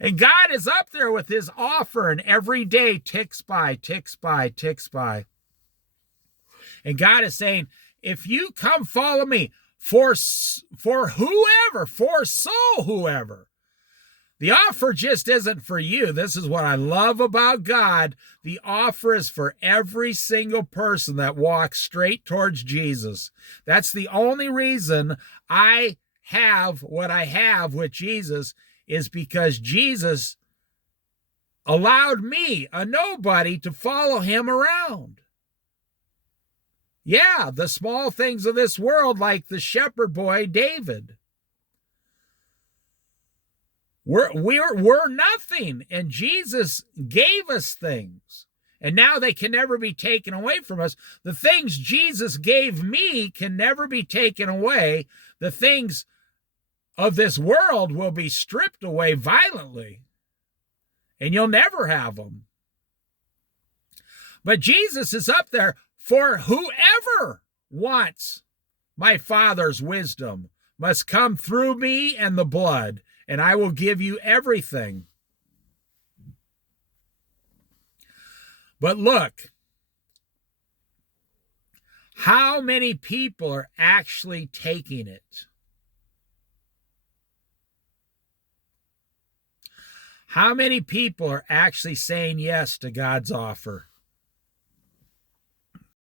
And God is up there with his offer, and every day ticks by, ticks by, ticks by. And God is saying, if you come follow me, for whoever, for so whoever. The offer just isn't for you. This is what I love about God. The offer is for every single person that walks straight towards Jesus. That's the only reason I have what I have with Jesus, is because Jesus allowed me, a nobody, to follow him around. Yeah, the small things of this world, like the shepherd boy David. We're nothing, and Jesus gave us things, and now they can never be taken away from us. The things Jesus gave me can never be taken away. The things of this world will be stripped away violently, and you'll never have them. But Jesus is up there for whoever wants my Father's wisdom must come through me and the blood, and I will give you everything. But look, how many people are actually taking it? How many people are actually saying yes to God's offer?